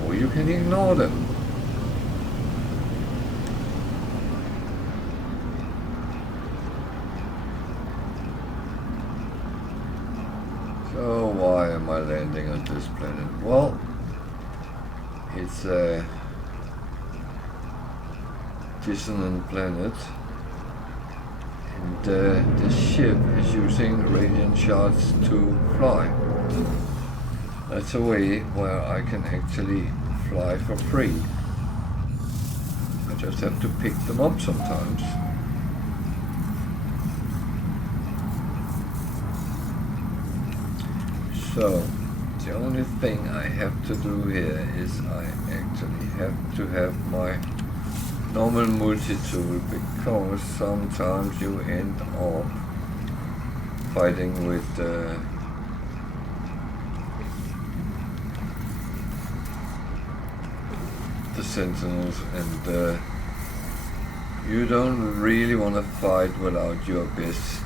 or you can ignore them. this planet? Well, it's a dissonant planet, and the ship is using radiant shards to fly. That's a way where I can actually fly for free. I just have to pick them up sometimes. So, the only thing I have to do here is I actually have to have my normal multi-tool, because sometimes you end up fighting with the sentinels, and you don't really want to fight without your best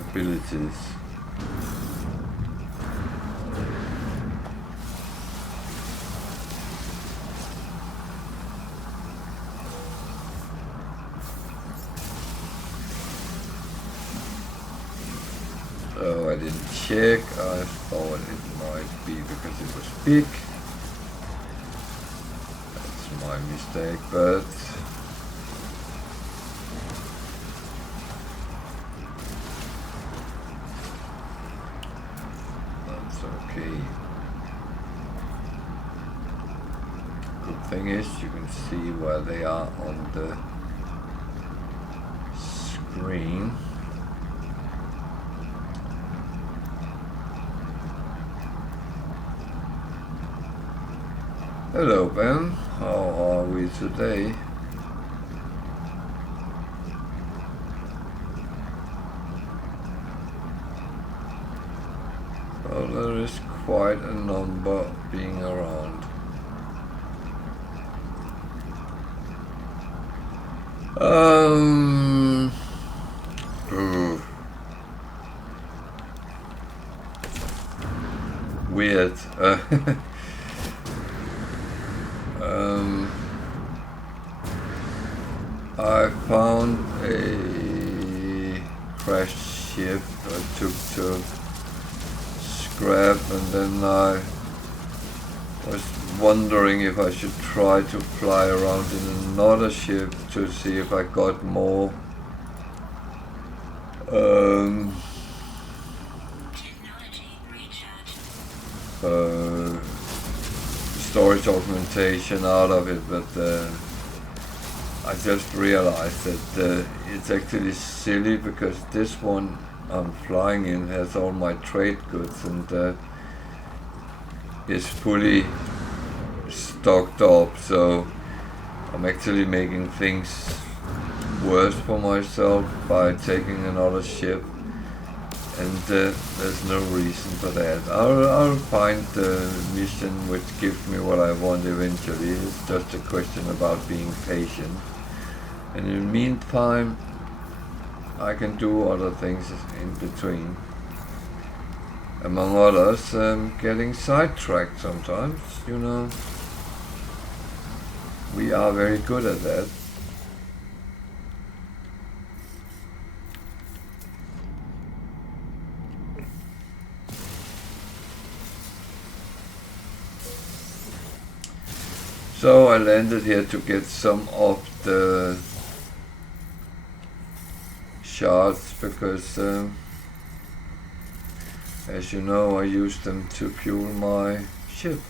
abilities. So I didn't check, I thought it might be because it was big. That's my mistake, but that's okay. Good thing is you can see where they are on the screen. Hello Ben, how are we today? Well, there is quite a number being around. Weird. I found a crashed ship I took to scrap, and then I was wondering if I should try to fly around in another ship to see if I got more storage augmentation out of it, but I just realized that it's actually silly, because this one I'm flying in has all my trade goods and is fully stocked up, so I'm actually making things worse for myself by taking another ship, and there's no reason for that. I'll find the mission which gives me what I want eventually. It's just a question about being patient. And in the meantime, I can do other things in between. Among others, getting sidetracked sometimes, you know. We are very good at that. So I landed here to get some of the shards, because as you know, I use them to fuel my ship.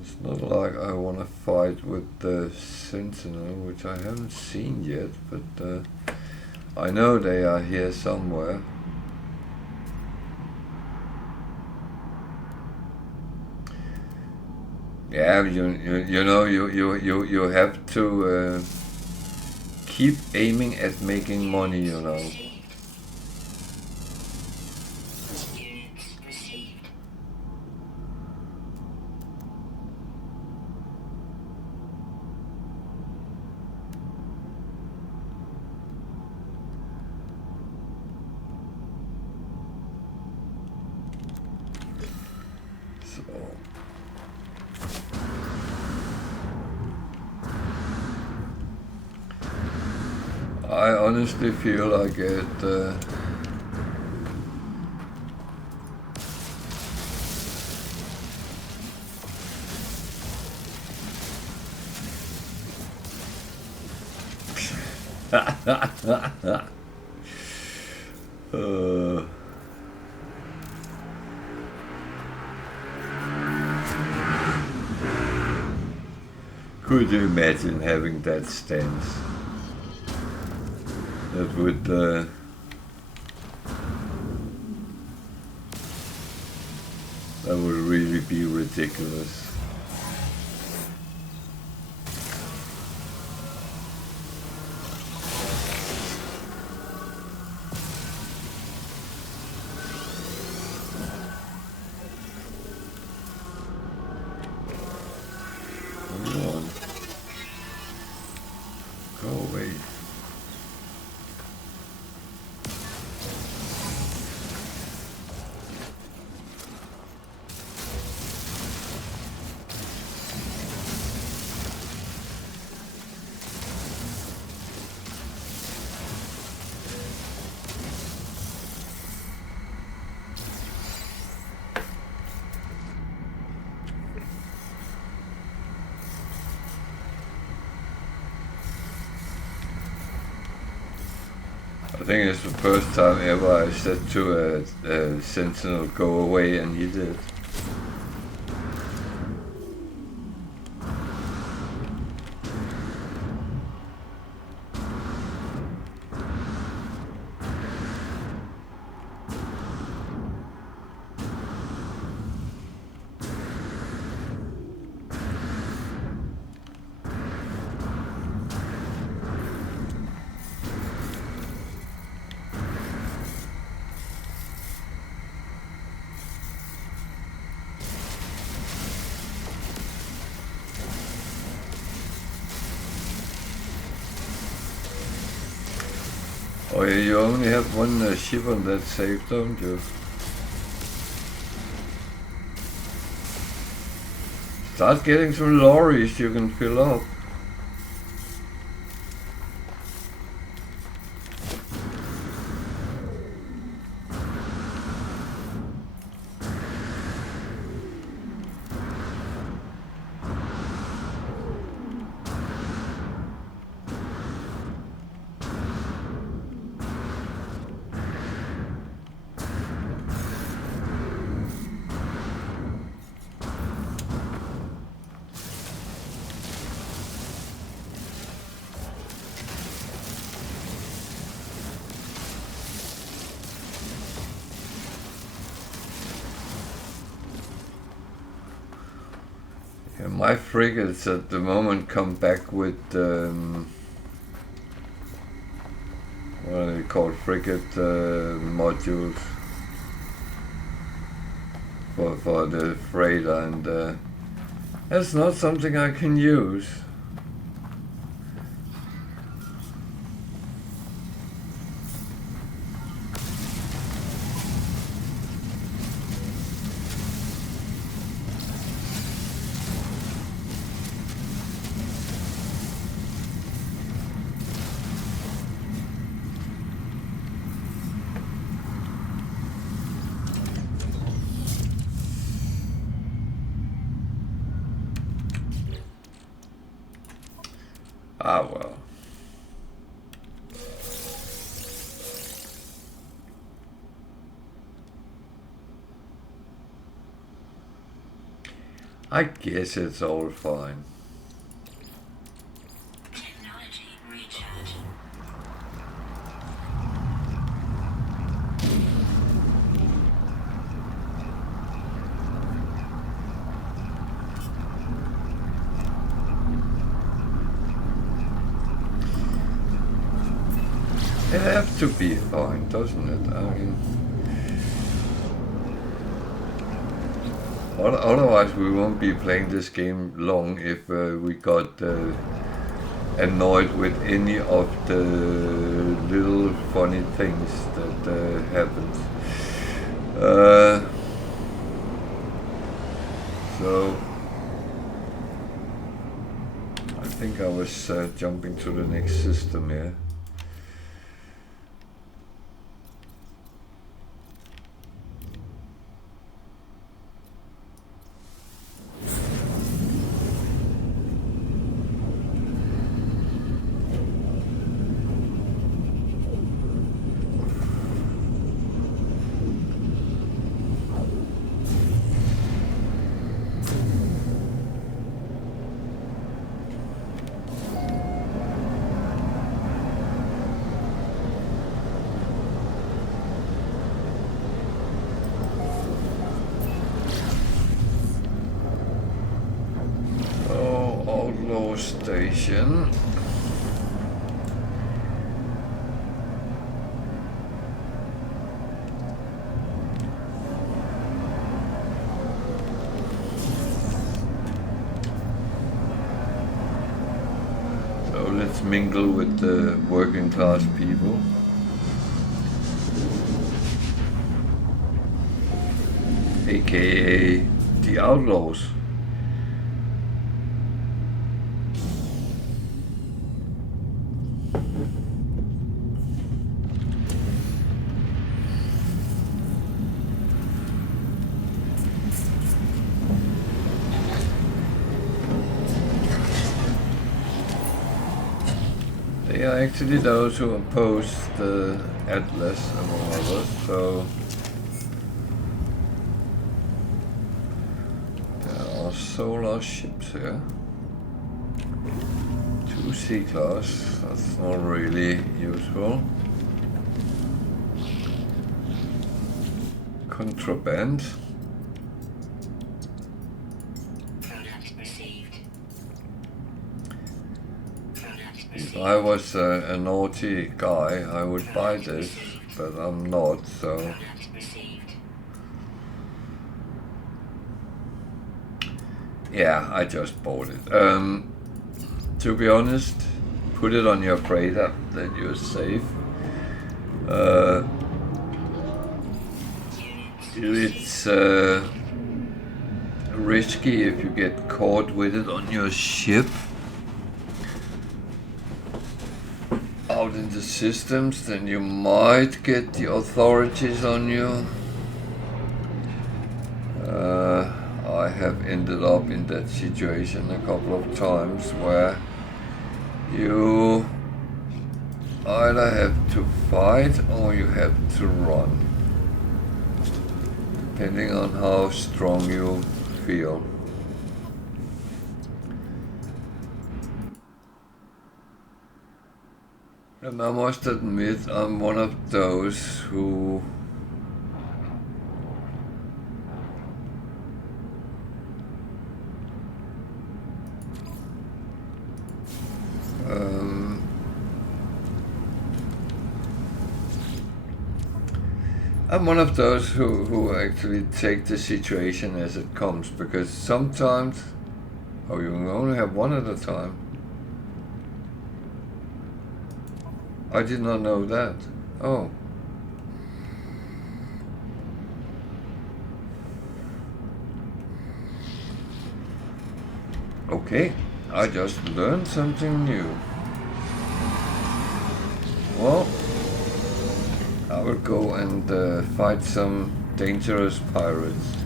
It's not like I want to fight with the Sentinel, which I haven't seen yet, but I know they are here somewhere. Yeah, you know, you have to keep aiming at making money, you know. I honestly feel I get could you imagine having that stance? That would really be ridiculous. Come on. Go away. I think it's the first time ever I said to a sentinel, go away, and he did. Oh yeah, you only have one ship on that save, don't you? Start getting some lorries you can fill up. Yeah, my frigates at the moment come back with what are they called? Frigate modules for the freighter, and that's not something I can use. Ah, well. I guess it's all fine. Technology recharge. It has to be fine, doesn't it? I mean, otherwise we won't be playing this game long if we got annoyed with any of the little funny things that happened. So I think I was jumping to the next system here. Station. So let's mingle with the working class people. AKA the outlaws. They are actually those who oppose the Atlas, among others, so there are solar ships here. 2 C-class, that's not really useful. Contraband. If I was a naughty guy, I would buy this, but I'm not, so... Yeah, I just bought it. To be honest, put it on your radar that you're safe. It's risky if you get caught with it on your ship. Out in the systems, then you might get the authorities on you. I have ended up in that situation a couple of times where you either have to fight or you have to run, depending on how strong you feel. And I must admit, I'm one of those who I'm one of those who actually take the situation as it comes, because sometimes, oh, you can only have one at a time. I did not know that. Oh. Okay, I just learned something new. Well, I will go and fight some dangerous pirates.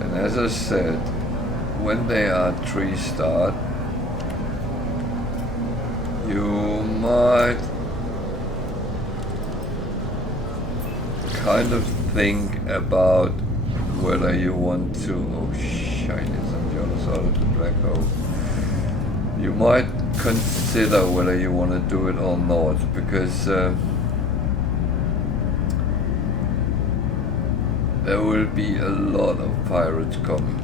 And as I said, when they are 3-star, you might kind of think about whether you want to, oh shit, it's on the other side of the black hole. You might consider whether you want to do it or not, because there will be a lot of pirates coming.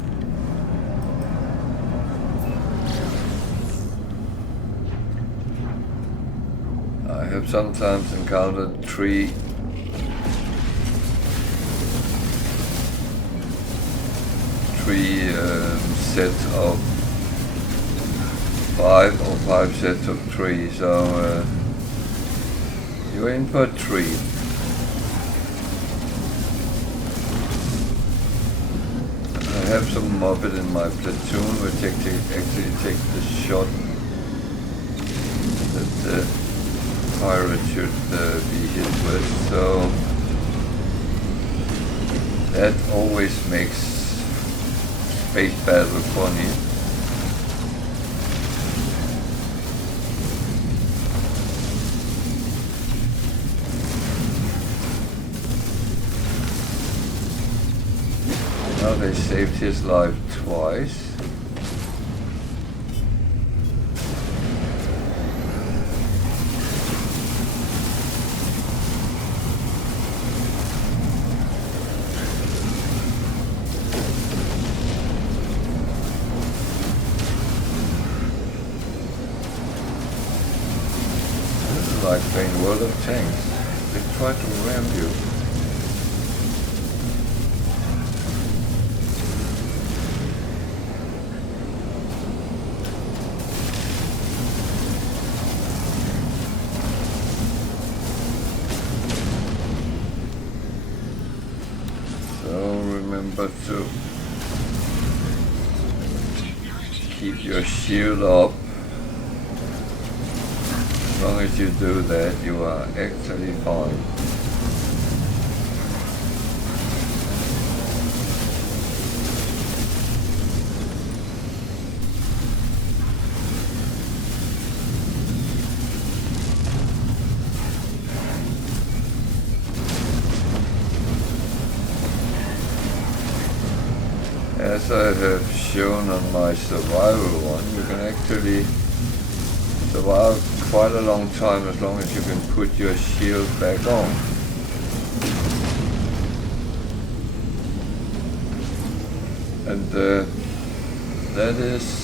I have sometimes encountered 3 3 sets of 5 or 5 sets of 3, so you input 3. I have some Mobbit in my platoon which actually takes the shot that the pirate should be hit with, so that always makes space battle funny. Now they saved his life twice. Like playing World of Tanks. They try to ram you. So remember to keep your shield up. As long as you do that, you are actually fine. As I have shown on my survival one, you can actually survive quite a long time as long as you can put your shield back on. And that is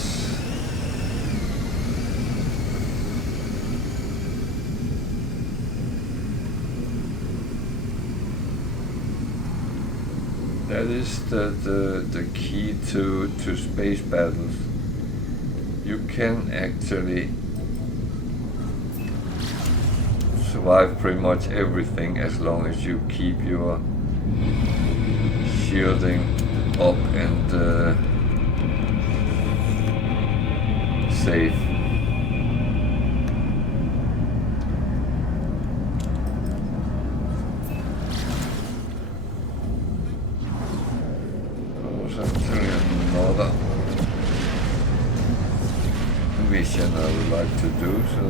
the key to space battles. You can actually survive pretty much everything as long as you keep your shielding up and safe. There's actually another mission I would like to do, so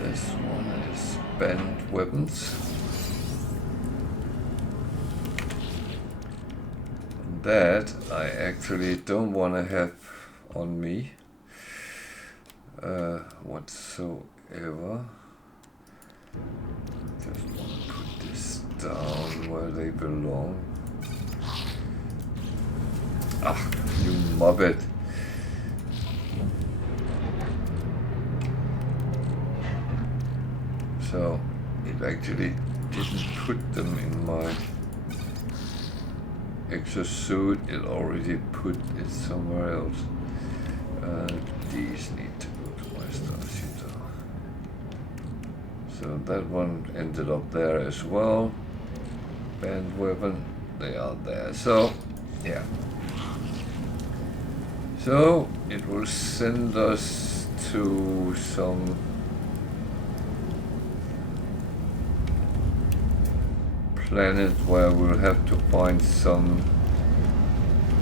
this one is spent weapons. That I actually don't want to have on me whatsoever. Just want to put this down where they belong. Ah, you mobbit. So it actually didn't put them in my exosuit, it already put it somewhere else. These need to go to my starship. So that one ended up there as well. Band weapon, they are there. So yeah. So it will send us to some planet where we'll have to find some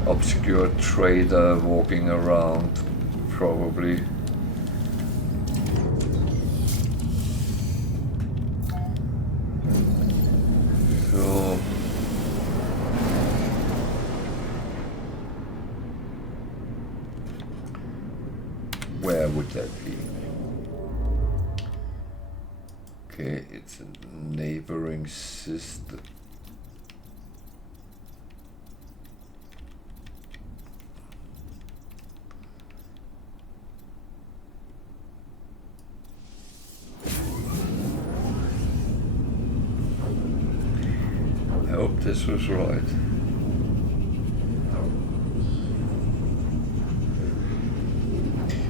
obscure trader walking around, probably. So where would that be? Okay, it's a neighboring system. I hope this was right.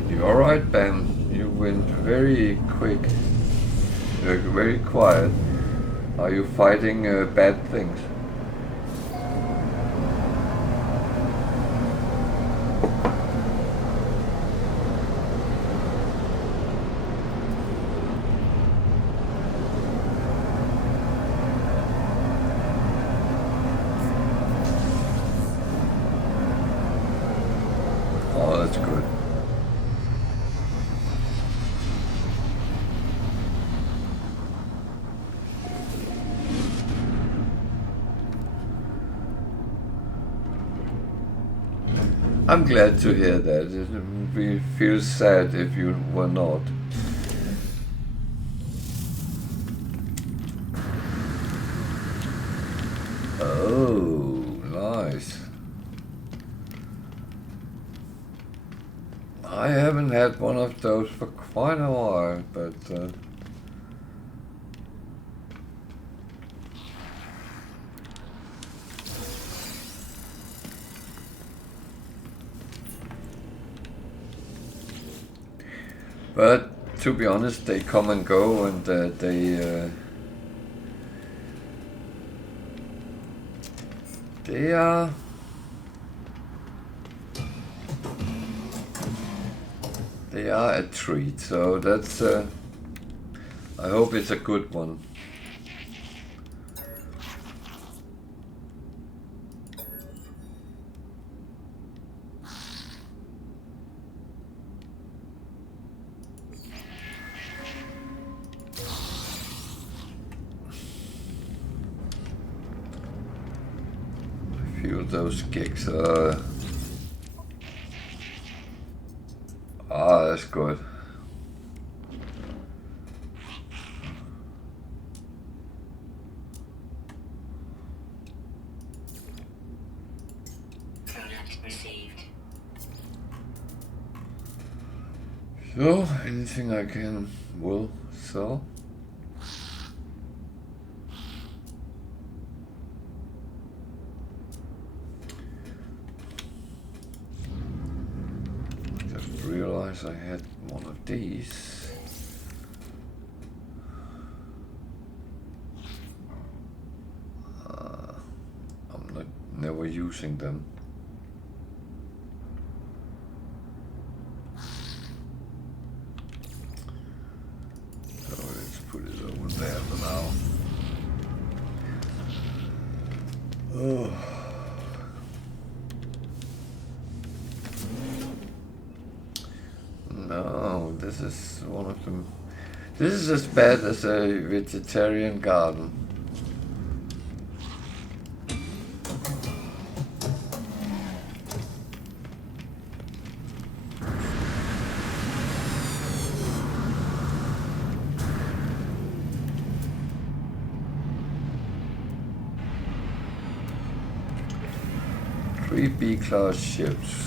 You're alright, Ben. You went very quick, very quiet. Are you fighting bad things? Oh, that's good. I'm glad to hear that. It would feel sad if you were not. Oh, nice. I haven't had one of those for quite a while, but to be honest, they come and go, and they are a treat. So that's I hope it's a good one. Feel those kicks. That's good. Product received. So, anything I will sell? Realize I had one of these. I'm never using them. So let's put it over there for now. Oh. No, this is one of them. This is as bad as a vegetarian garden. Three B-class ships.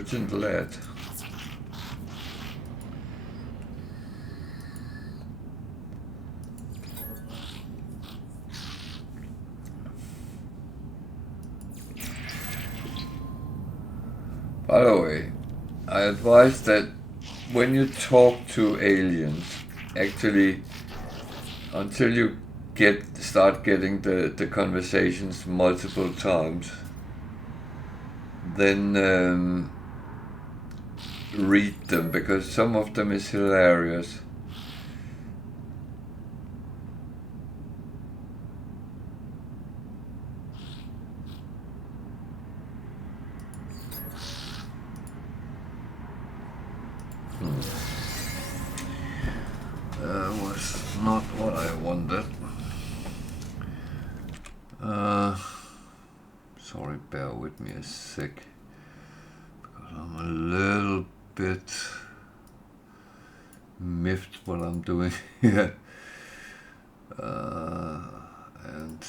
Urgent lead. By the way, I advise that when you talk to aliens, actually, until you start getting the conversations multiple times, then read them, because some of them is hilarious. That was not what I wanted. Sorry, bear with me a sec, because I'm a little bit miffed what I'm doing here. And